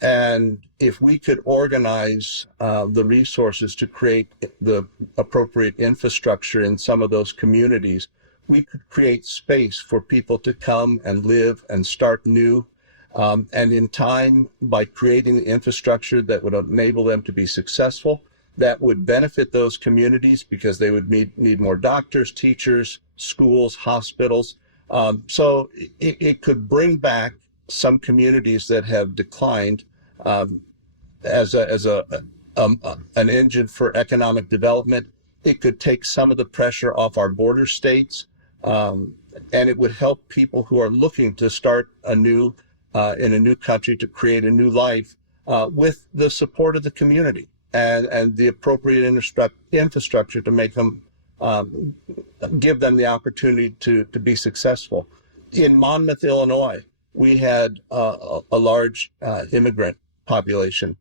and if we could organize the resources to create the appropriate infrastructure in some of those communities, we could create space for people to come and live and start new. And in time, by creating the infrastructure that would enable them to be successful, that would benefit those communities because they would need more doctors, teachers, schools, hospitals. So it could bring back some communities that have declined as an engine for economic development. It could take some of the pressure off our border states, and it would help people who are looking to start anew in a new country, to create a new life with the support of the community and the appropriate infrastructure to make them give them the opportunity to be successful. In Monmouth, Illinois, we had a large immigrant population.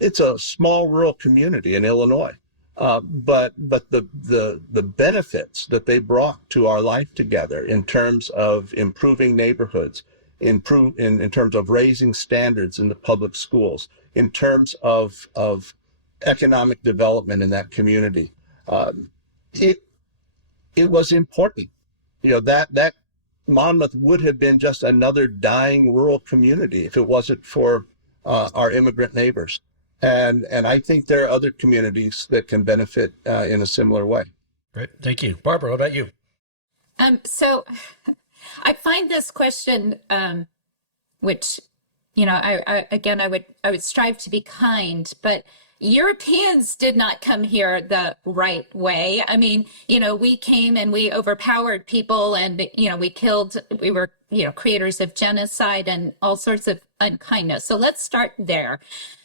It's a small rural community in Illinois, but the benefits that they brought to our life together in terms of improving neighborhoods, in terms of raising standards in the public schools, in terms of economic development in that community, it was important. You know, that Monmouth would have been just another dying rural community if it wasn't for our immigrant neighbors. And I think there are other communities that can benefit in a similar way. Great. Thank you. Barbara, what about you? So I find this question, which, you know, I would strive to be kind, but Europeans did not come here the right way. I mean, you know, we came and we overpowered people and, you know, we were, you know, creators of genocide and all sorts of unkindness. So let's start there.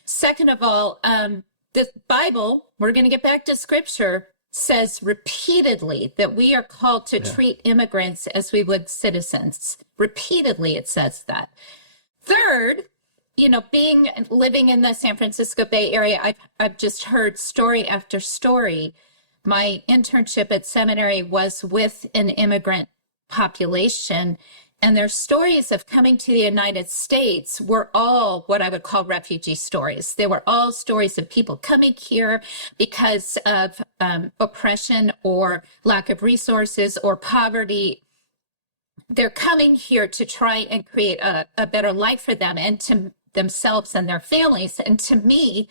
Second of all, the Bible, we're going to get back to scripture, says repeatedly that we are called to treat immigrants as we would citizens. Repeatedly, it says that. Third, you know, living in the San Francisco Bay Area, I've just heard story after story. My internship at seminary was with an immigrant population, and their stories of coming to the United States were all what I would call refugee stories. They were all stories of people coming here because of oppression or lack of resources or poverty. They're coming here to try and create a better life for them and to themselves and their families. And to me,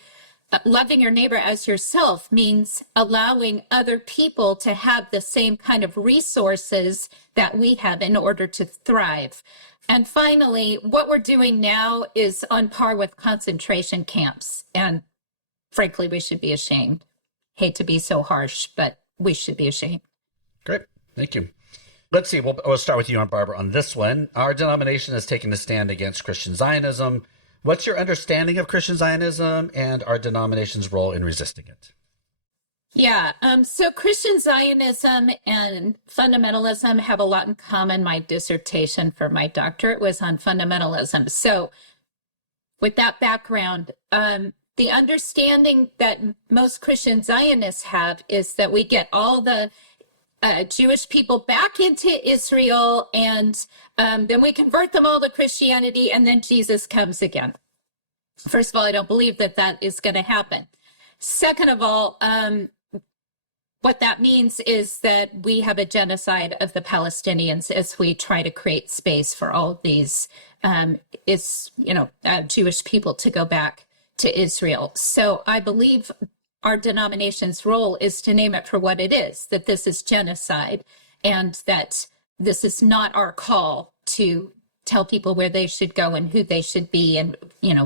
loving your neighbor as yourself means allowing other people to have the same kind of resources that we have in order to thrive. And finally, what we're doing now is on par with concentration camps. And frankly, we should be ashamed. Hate to be so harsh, but we should be ashamed. Great. Thank you. Let's see. We'll start with you, Barbara, on this one. Our denomination has taken a stand against Christian Zionism. What's your understanding of Christian Zionism and our denomination's role in resisting it? Yeah, so Christian Zionism and fundamentalism have a lot in common. My dissertation for my doctorate was on fundamentalism. So with that background, the understanding that most Christian Zionists have is that we get all the Jewish people back into Israel, and then we convert them all to Christianity, and then Jesus comes again. First of all, I don't believe that that is going to happen. Second of all, what that means is that we have a genocide of the Palestinians as we try to create space for all these Jewish people to go back to Israel. So I believe our denomination's role is to name it for what it is, that this is genocide, and that this is not our call to tell people where they should go and who they should be and,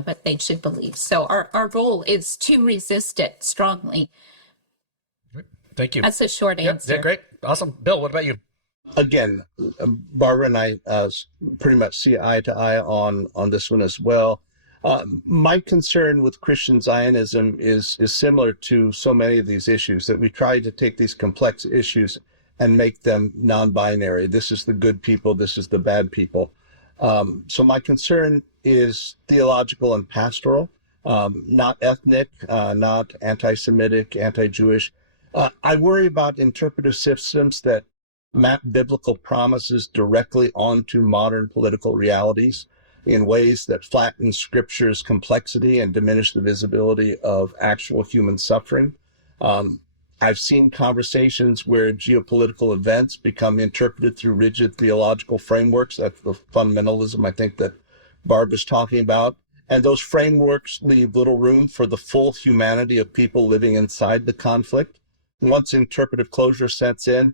what they should believe. So our role is to resist it strongly. Thank you. That's a short answer. Yeah, great. Awesome. Bill, what about you? Again, Barbara and I pretty much see eye to eye on this one as well. My concern with Christian Zionism is similar to so many of these issues, that we try to take these complex issues and make them non-binary. This is the good people, this is the bad people. So my concern is theological and pastoral, not ethnic, not anti-Semitic, anti-Jewish. I worry about interpretive systems that map biblical promises directly onto modern political realities in ways that flatten Scripture's complexity and diminish the visibility of actual human suffering. I've seen conversations where geopolitical events become interpreted through rigid theological frameworks. That's the fundamentalism I think that Barb is talking about. And those frameworks leave little room for the full humanity of people living inside the conflict. Once interpretive closure sets in,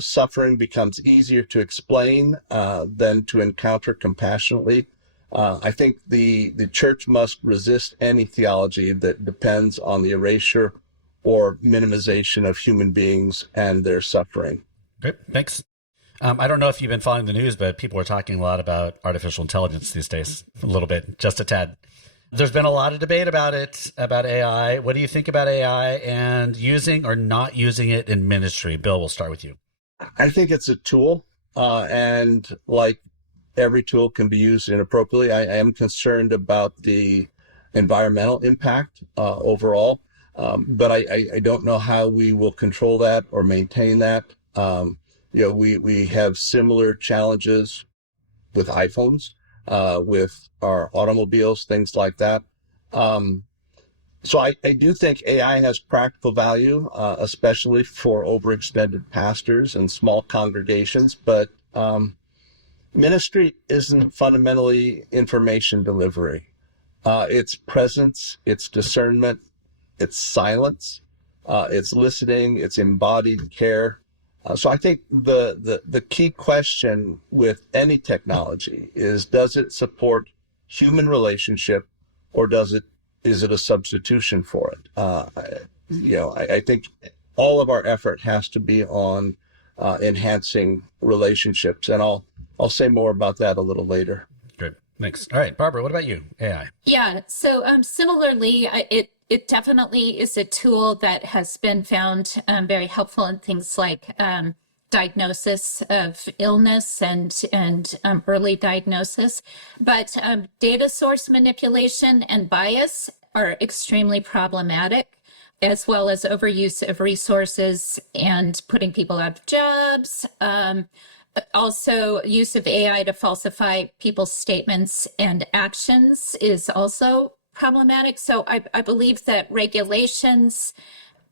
suffering becomes easier to explain than to encounter compassionately. I think the church must resist any theology that depends on the erasure or minimization of human beings and their suffering. Great, thanks. I don't know if you've been following the news, but people are talking a lot about artificial intelligence these days, a little bit, just a tad. There's been a lot of debate about it, about AI. What do you think about AI and using or not using it in ministry? Bill, we'll start with you. I think it's a tool, and like every tool can be used inappropriately. I am concerned about the environmental impact overall, but I don't know how we will control that or maintain that. We have similar challenges with iPhones, with our automobiles, things like that. So I do think AI has practical value, especially for overextended pastors and small congregations, but ministry isn't fundamentally information delivery. It's presence, it's discernment, it's silence, it's listening, it's embodied care. So I think the key question with any technology is, does it support human relationship, or is it a substitution for it? I think all of our effort has to be on enhancing relationships, and I'll say more about that a little later. Great, thanks. All right, Barbara, what about you? AI. Yeah, so similarly, it definitely is a tool that has been found very helpful in things like diagnosis of illness and early diagnosis. But data source manipulation and bias are extremely problematic, as well as overuse of resources and putting people out of jobs. Also, use of AI to falsify people's statements and actions is also problematic. So I believe that regulations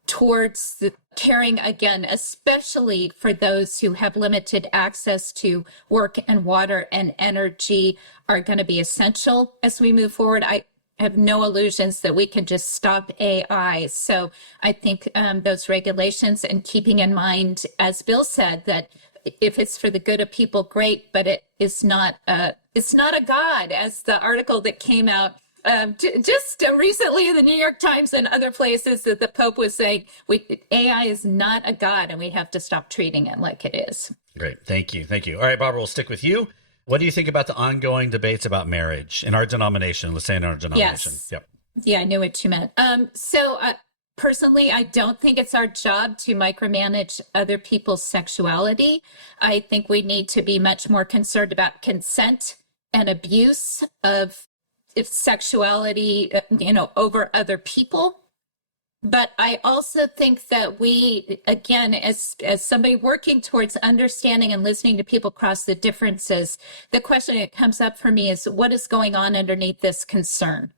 towards the caring, again, especially for those who have limited access to work and water and energy, are going to be essential as we move forward. I have no illusions that we can just stop AI. So I think those regulations, and keeping in mind, as Bill said, that if it's for the good of people, great, but it's not a God, as the article that came out Just recently in the New York Times and other places that the Pope was saying AI is not a god and we have to stop treating it like it is. Great. Thank you. All right, Barbara, we'll stick with you. What do you think about the ongoing debates about marriage in our denomination? Let's say in our denomination. Yes. Yep. Yeah, I knew what you meant. Personally, I don't think it's our job to micromanage other people's sexuality. I think we need to be much more concerned about consent and abuse of sexuality, over other people. But I also think that we, again, as somebody working towards understanding and listening to people across the differences, the question that comes up for me is what is going on underneath this concern?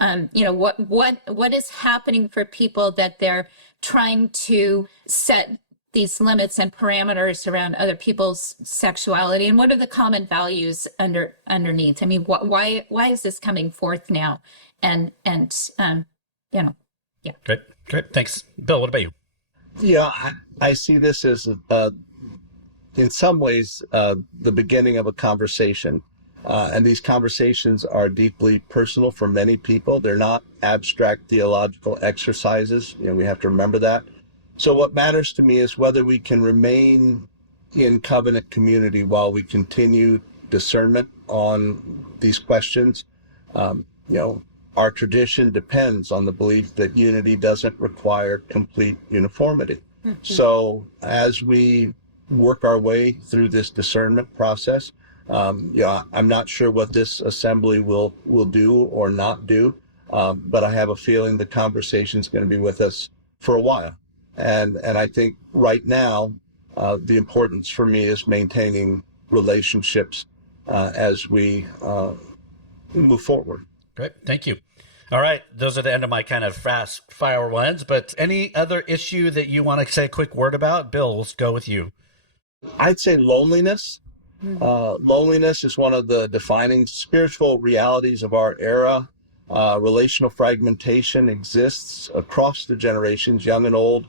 What is happening for people that they're trying to set these limits and parameters around other people's sexuality, and what are the common values underneath? I mean, why is this coming forth now? Yeah. Great. Thanks. Bill, what about you? Yeah, I see this as, in some ways, the beginning of a conversation. And these conversations are deeply personal for many people. They're not abstract theological exercises. We have to remember that. So what matters to me is whether we can remain in covenant community while we continue discernment on these questions. Our tradition depends on the belief that unity doesn't require complete uniformity. Mm-hmm. So as we work our way through this discernment process, I'm not sure what this assembly will do or not do, but I have a feeling the conversation is going to be with us for a while. And I think right now, the importance for me is maintaining relationships as we move forward. Great. Thank you. All right. Those are the end of my kind of fast fire ones, but any other issue that you want to say a quick word about? Bill, let's go with you. I'd say loneliness. Loneliness is one of the defining spiritual realities of our era. Relational fragmentation exists across the generations, young and old.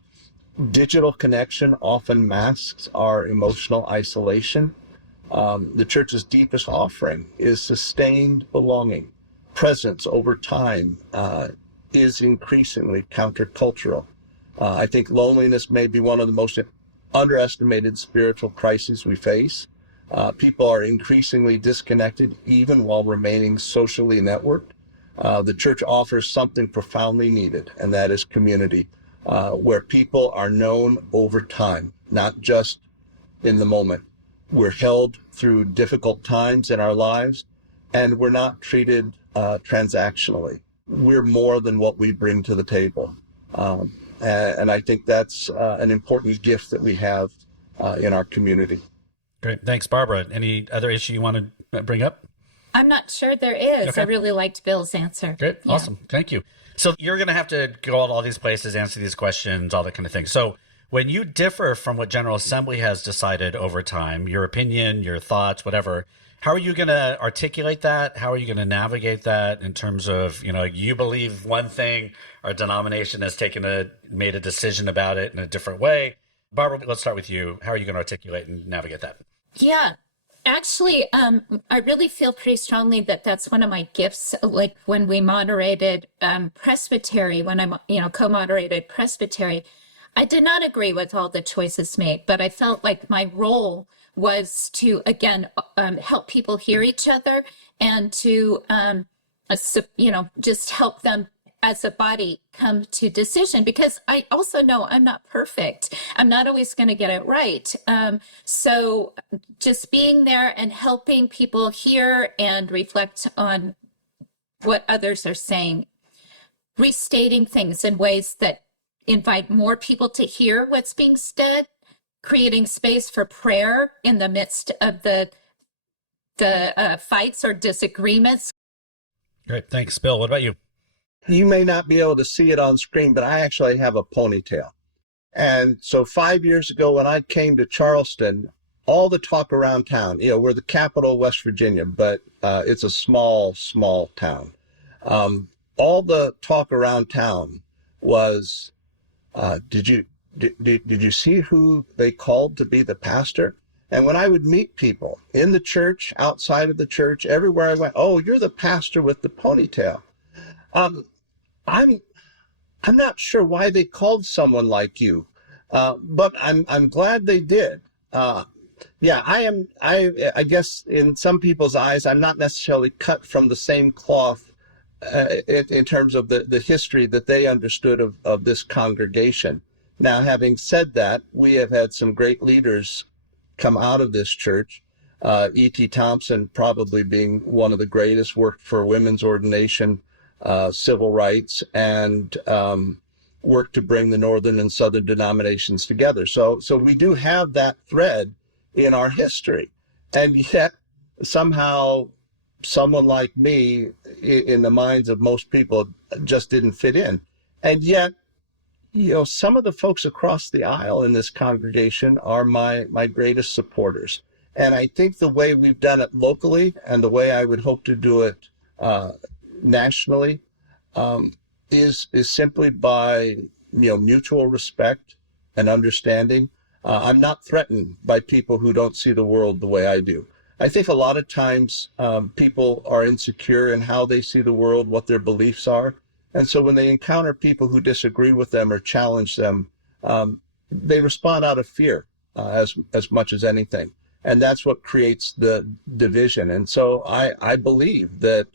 Digital connection often masks our emotional isolation. The church's deepest offering is sustained belonging. Presence over time is increasingly countercultural. I think loneliness may be one of the most underestimated spiritual crises we face. People are increasingly disconnected even while remaining socially networked. The church offers something profoundly needed, and that is community, where people are known over time, not just in the moment. We're held through difficult times in our lives, and we're not treated transactionally. We're more than what we bring to the table. And I think that's an important gift that we have in our community. Great. Thanks, Barbara. Any other issue you want to bring up? I'm not sure there is. Okay. I really liked Bill's answer. Great. Yeah. Awesome. Thank you. So you're going to have to go out all these places, answer these questions, all that kind of thing. So when you differ from what General Assembly has decided over time, your opinion, your thoughts, whatever, how are you going to articulate that? How are you going to navigate that in terms of, you believe one thing, our denomination has made a decision about it in a different way. Barbara, let's start with you. How are you going to articulate and navigate that? Yeah, actually, I really feel pretty strongly that that's one of my gifts. Like when we moderated Presbytery, when I co-moderated Presbytery, I did not agree with all the choices made, but I felt like my role was to, again, help people hear each other and to, just help them as a body come to decision, because I also know I'm not perfect. I'm not always going to get it right. So just being there and helping people hear and reflect on what others are saying, restating things in ways that invite more people to hear what's being said, creating space for prayer in the midst of the fights or disagreements. Great. Thanks, Bill. What about you? You may not be able to see it on screen, but I actually have a ponytail. And so 5 years ago when I came to Charleston, all the talk around town, we're the capital of West Virginia, but it's a small town. All the talk around town was, did you see who they called to be the pastor? And when I would meet people in the church, outside of the church, everywhere I went, oh, you're the pastor with the ponytail. Um, I'm I'm not sure why they called someone like you, but I'm glad they did. Yeah, I guess in some people's eyes, I'm not necessarily cut from the same cloth in terms of the history that they understood of this congregation. Now, having said that, we have had some great leaders come out of this church. E.T. Thompson probably being one of the greatest, worked for women's ordination, civil rights, and worked to bring the northern and southern denominations together. So we do have that thread in our history. And yet somehow someone like me, in the minds of most people, just didn't fit in. And yet, some of the folks across the aisle in this congregation are my greatest supporters. And I think the way we've done it locally and the way I would hope to do it nationally is simply by mutual respect and understanding. I'm not threatened by people who don't see the world the way I do. I think a lot of times people are insecure in how they see the world, what their beliefs are. And so when they encounter people who disagree with them or challenge them, they respond out of fear as much as anything. And that's what creates the division. And so I believe that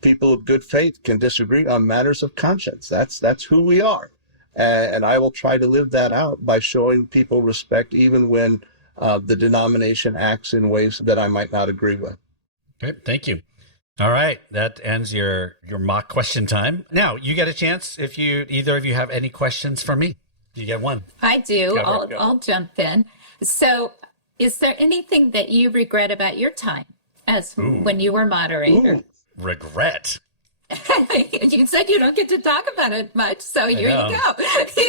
people of good faith can disagree on matters of conscience. That's who we are. And I will try to live that out by showing people respect, even when the denomination acts in ways that I might not agree with. Good. Thank you. All right. That ends your mock question time. Now you get a chance if either of you have any questions for me. You get one. I do. Go. I'll jump in. So is there anything that you regret about your time when you were moderator? Ooh. Regret? You said you don't get to talk about it much, so here you go. You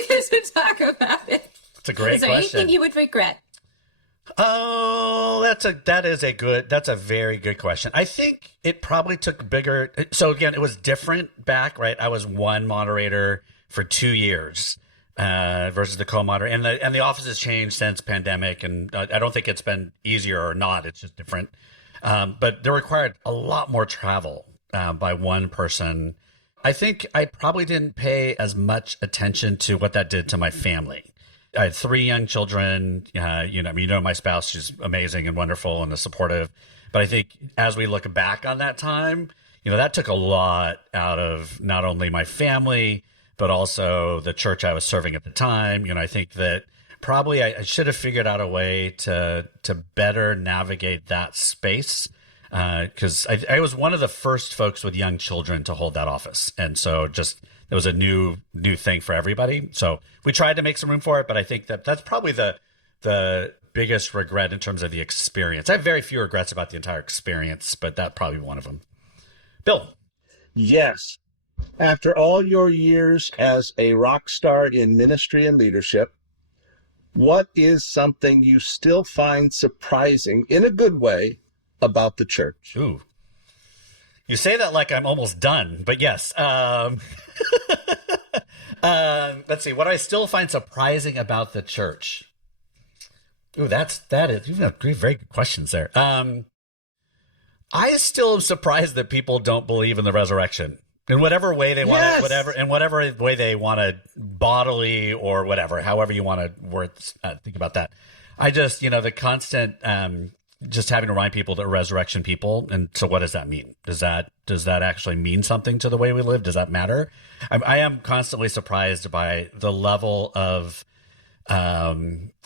get to talk about it. It's a great question. Is there anything you would regret? Oh, that's a very good question. I think it probably took bigger. So again, it was different back, right? I was one moderator for 2 years versus the co-moderator, and the office has changed since pandemic, and I don't think it's been easier or not. It's just different. But they required a lot more travel by one person. I think I probably didn't pay as much attention to what that did to my family. I had 3 young children. My spouse, she's amazing and wonderful and supportive. But I think as we look back on that time, that took a lot out of not only my family, but also the church I was serving at the time. I think that probably I should have figured out a way to better navigate that space. Because I was one of the first folks with young children to hold that office. And so it was a new thing for everybody. So we tried to make some room for it, but I think that's probably the biggest regret in terms of the experience. I have very few regrets about the entire experience, but that's probably one of them. Bill. Yes. After all your years as a rock star in ministry and leadership, what is something you still find surprising in a good way about the church? Ooh. You say that like I'm almost done, but yes. Let's see. What I still find surprising about the church. Ooh, that is. You have very good questions there. I still am surprised that people don't believe in the resurrection in whatever way they want to, whatever way they want to, bodily or whatever, however you want to think about that. I just, the constant. Just having to remind people that resurrection people. And so what does that mean? Does that actually mean something to the way we live? Does that matter? I am constantly surprised by the level of,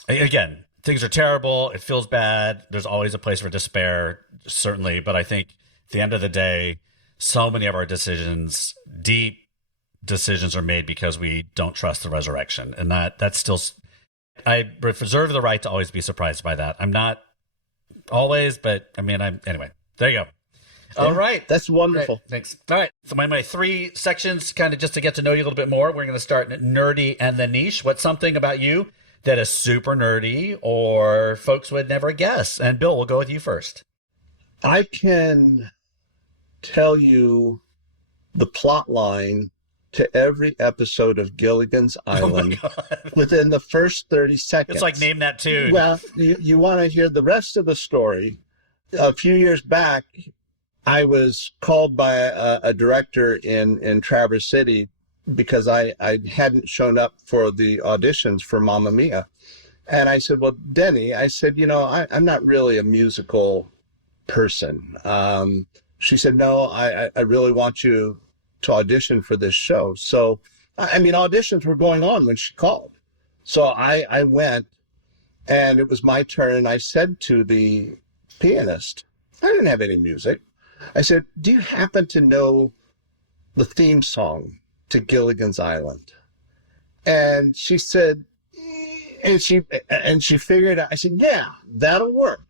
again, things are terrible. It feels bad. There's always a place for despair, certainly. But I think at the end of the day, so many of our decisions, deep decisions, are made because we don't trust the resurrection. And that's still, I reserve the right to always be surprised by that. I'm not always, but anyway, there you go. All right. That's wonderful. Great. Thanks. All right. So my 3 sections, kind of just to get to know you a little bit more. We're going to start nerdy and the niche. What's something about you that is super nerdy or folks would never guess? And Bill, we'll go with you first. I can tell you the plot line to every episode of Gilligan's Island within the first 30 seconds. It's like Name That Tune. Well, you want to hear the rest of the story. A few years back, I was called by a director in Traverse City because I hadn't shown up for the auditions for Mamma Mia. And I said, well, Denny, I said, I'm not really a musical person. She said, no, I really want you to audition for this show. So, auditions were going on when she called. So I went, and it was my turn. And I said to the pianist, I didn't have any music. I said, do you happen to know the theme song to Gilligan's Island? And she said, and she figured out, I said, yeah, that'll work.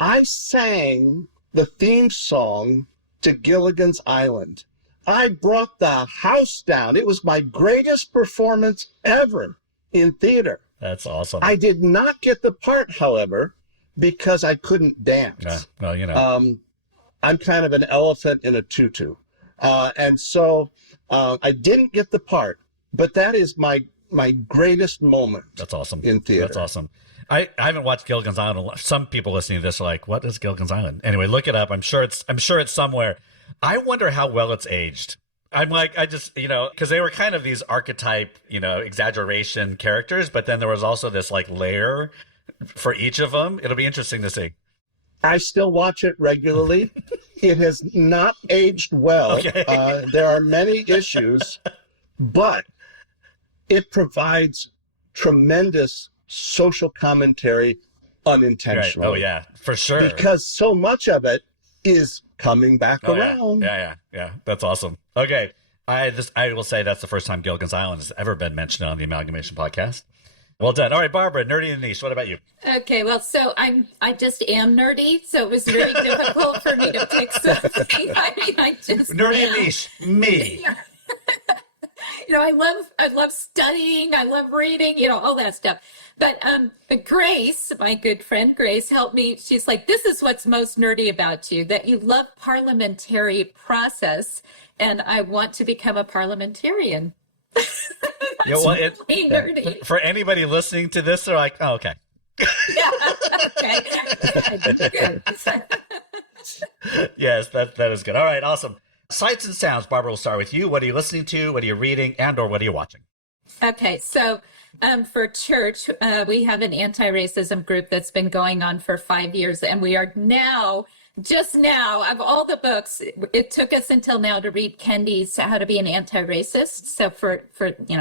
I sang the theme song to Gilligan's Island. I brought the house down. It was my greatest performance ever in theater. That's awesome. I did not get the part, however, because I couldn't dance. Yeah, well, I'm kind of an elephant in a tutu. And so I didn't get the part, but that is my greatest moment. That's awesome. In theater. That's awesome. I haven't watched Gilligan's Island. Some people listening to this are like, what is Gilligan's Island? Anyway, look it up. I'm sure it's somewhere. I wonder how well it's aged. I'm like, because they were kind of these archetype, exaggeration characters, but then there was also this like layer for each of them. It'll be interesting to see. I still watch it regularly. It has not aged well. Okay. There are many issues, but it provides tremendous social commentary unintentionally. Right. Oh, yeah, for sure. Because so much of it is coming back around. Yeah. That's awesome. Okay. I will say that's the first time Gilligan's Island has ever been mentioned on the Amalgamation Podcast. Well done. All right, Barbara, nerdy and niche. What about you? Okay, well, so I just am nerdy, so it was very difficult for me to pick something. I just nerdy and niche, me. I love studying, I love reading, all that stuff. But Grace, my good friend Grace, helped me. She's like, this is what's most nerdy about you, that you love parliamentary process, and I want to become a parliamentarian. Nerdy. For anybody listening to this, they're like, oh, okay. Yeah, okay. Good. Yes, that is good. All right, awesome. Sights and sounds. Barbara, we'll start with you. What are you listening to? What are you reading? And or what are you watching? Okay, so for church, we have an anti-racism group that's been going on for 5 years, and we are just now, of all the books, it took us until now to read Kendi's How to Be an Anti-Racist. So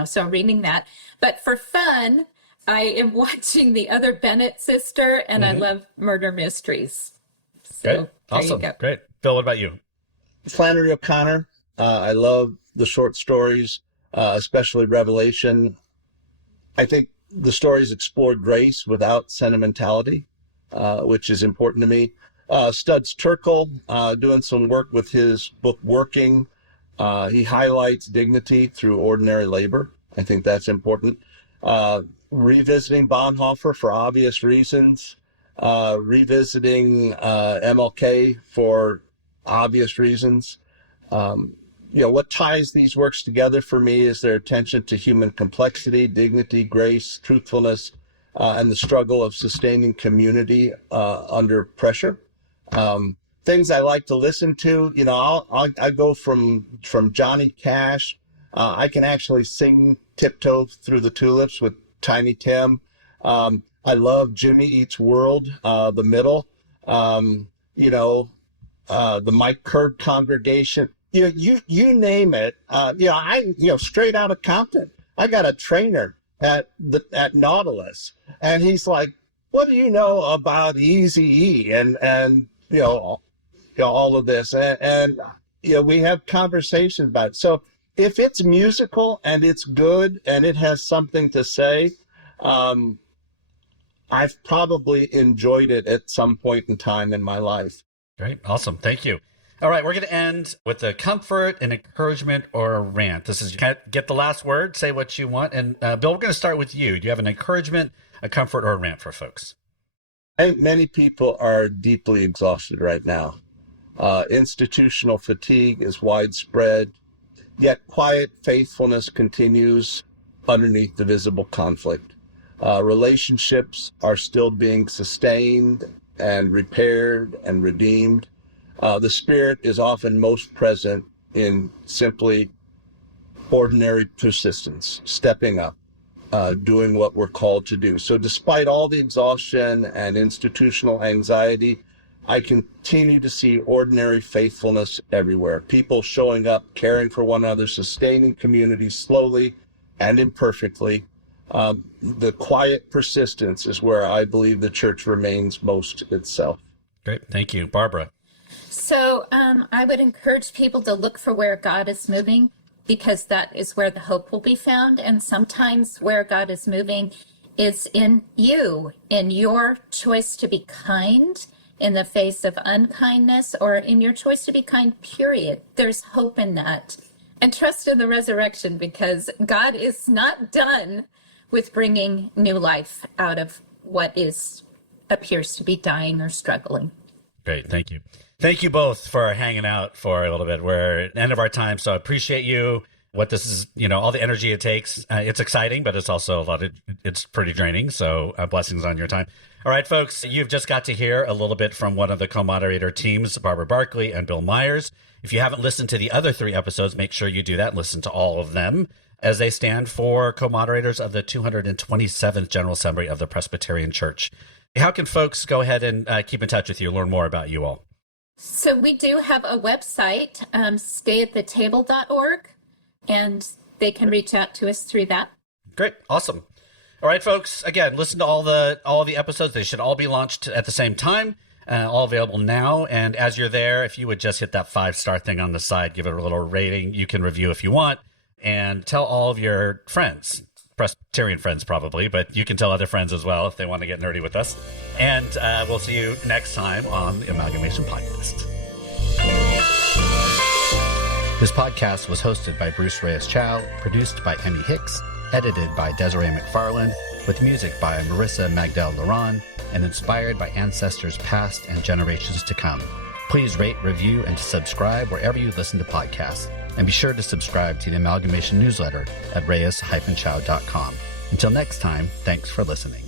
so I'm reading that. But for fun, I am watching The Other Bennett Sister, and I love murder mysteries. So great. Awesome. There you go. Great. Bill, what about you? Flannery O'Connor. I love the short stories, especially Revelation. I think the stories explore grace without sentimentality, which is important to me. Studs Terkel, doing some work with his book Working. He highlights dignity through ordinary labor. I think that's important. Revisiting Bonhoeffer for obvious reasons. Revisiting MLK for obvious reasons. What ties these works together for me is their attention to human complexity, dignity, grace, truthfulness, and the struggle of sustaining community under pressure. Things I like to listen to, I go from Johnny Cash. I can actually sing Tiptoe Through the Tulips with Tiny Tim. I love Jimmy Eats World, The Middle, the Mike Curb Congregation. You name it. Straight out of Compton. I got a trainer at Nautilus, and he's like, "What do you know about Eazy-E?" And all of this, and we have conversations about it. So if it's musical and it's good and it has something to say, I've probably enjoyed it at some point in time in my life. Great. Awesome. Thank you. All right. We're going to end with a comfort, an encouragement, or a rant. This is, get the last word, say what you want. And Bill, we're going to start with you. Do you have an encouragement, a comfort, or a rant for folks? I think many people are deeply exhausted right now. Institutional fatigue is widespread, yet quiet faithfulness continues underneath the visible conflict. Relationships are still being sustained and repaired and redeemed. The Spirit is often most present in simply ordinary persistence, stepping up, doing what we're called to do. So despite all the exhaustion and institutional anxiety, I continue to see ordinary faithfulness everywhere. People showing up, caring for one another, sustaining communities slowly and imperfectly. The quiet persistence is where I believe the church remains most itself. Great. Thank you. Barbara. So I would encourage people to look for where God is moving, because that is where the hope will be found. And sometimes where God is moving is in you, in your choice to be kind in the face of unkindness, or in your choice to be kind, period. There's hope in that. And trust in the resurrection, because God is not done with bringing new life out of what appears to be dying or struggling. Great. Thank you. Thank you both for hanging out for a little bit. We're at the end of our time, so I appreciate you. What this is, all the energy it takes. It's exciting, but it's also it's pretty draining. So blessings on your time. All right, folks, you've just got to hear a little bit from one of the co-moderator teams, Barbara Barkley and Bill Myers. If you haven't listened to the other 3 episodes, make sure you do that and listen to all of them, as they stand for co-moderators of the 227th General Assembly of the Presbyterian Church. How can folks go ahead and keep in touch with you, learn more about you all? So we do have a website, stayathetable.org, and they can reach out to us through that. Great. Awesome. All right, folks, again, listen to all the episodes. They should all be launched at the same time, all available now. And as you're there, if you would just hit that 5-star thing on the side, give it a little rating. You can review if you want, and tell all of your friends, Presbyterian friends probably, but you can tell other friends as well if they want to get nerdy with us. And we'll see you next time on the Amalgamation Podcast. This podcast was hosted by Bruce Reyes-Chow, produced by Emmy Hicks, edited by Desiree McFarland, with music by Marissa Magdal-Laron, and inspired by ancestors past and generations to come. Please rate, review, and subscribe wherever you listen to podcasts. And be sure to subscribe to the Amalgamation newsletter at Reyes-Chow.com. Until next time, thanks for listening.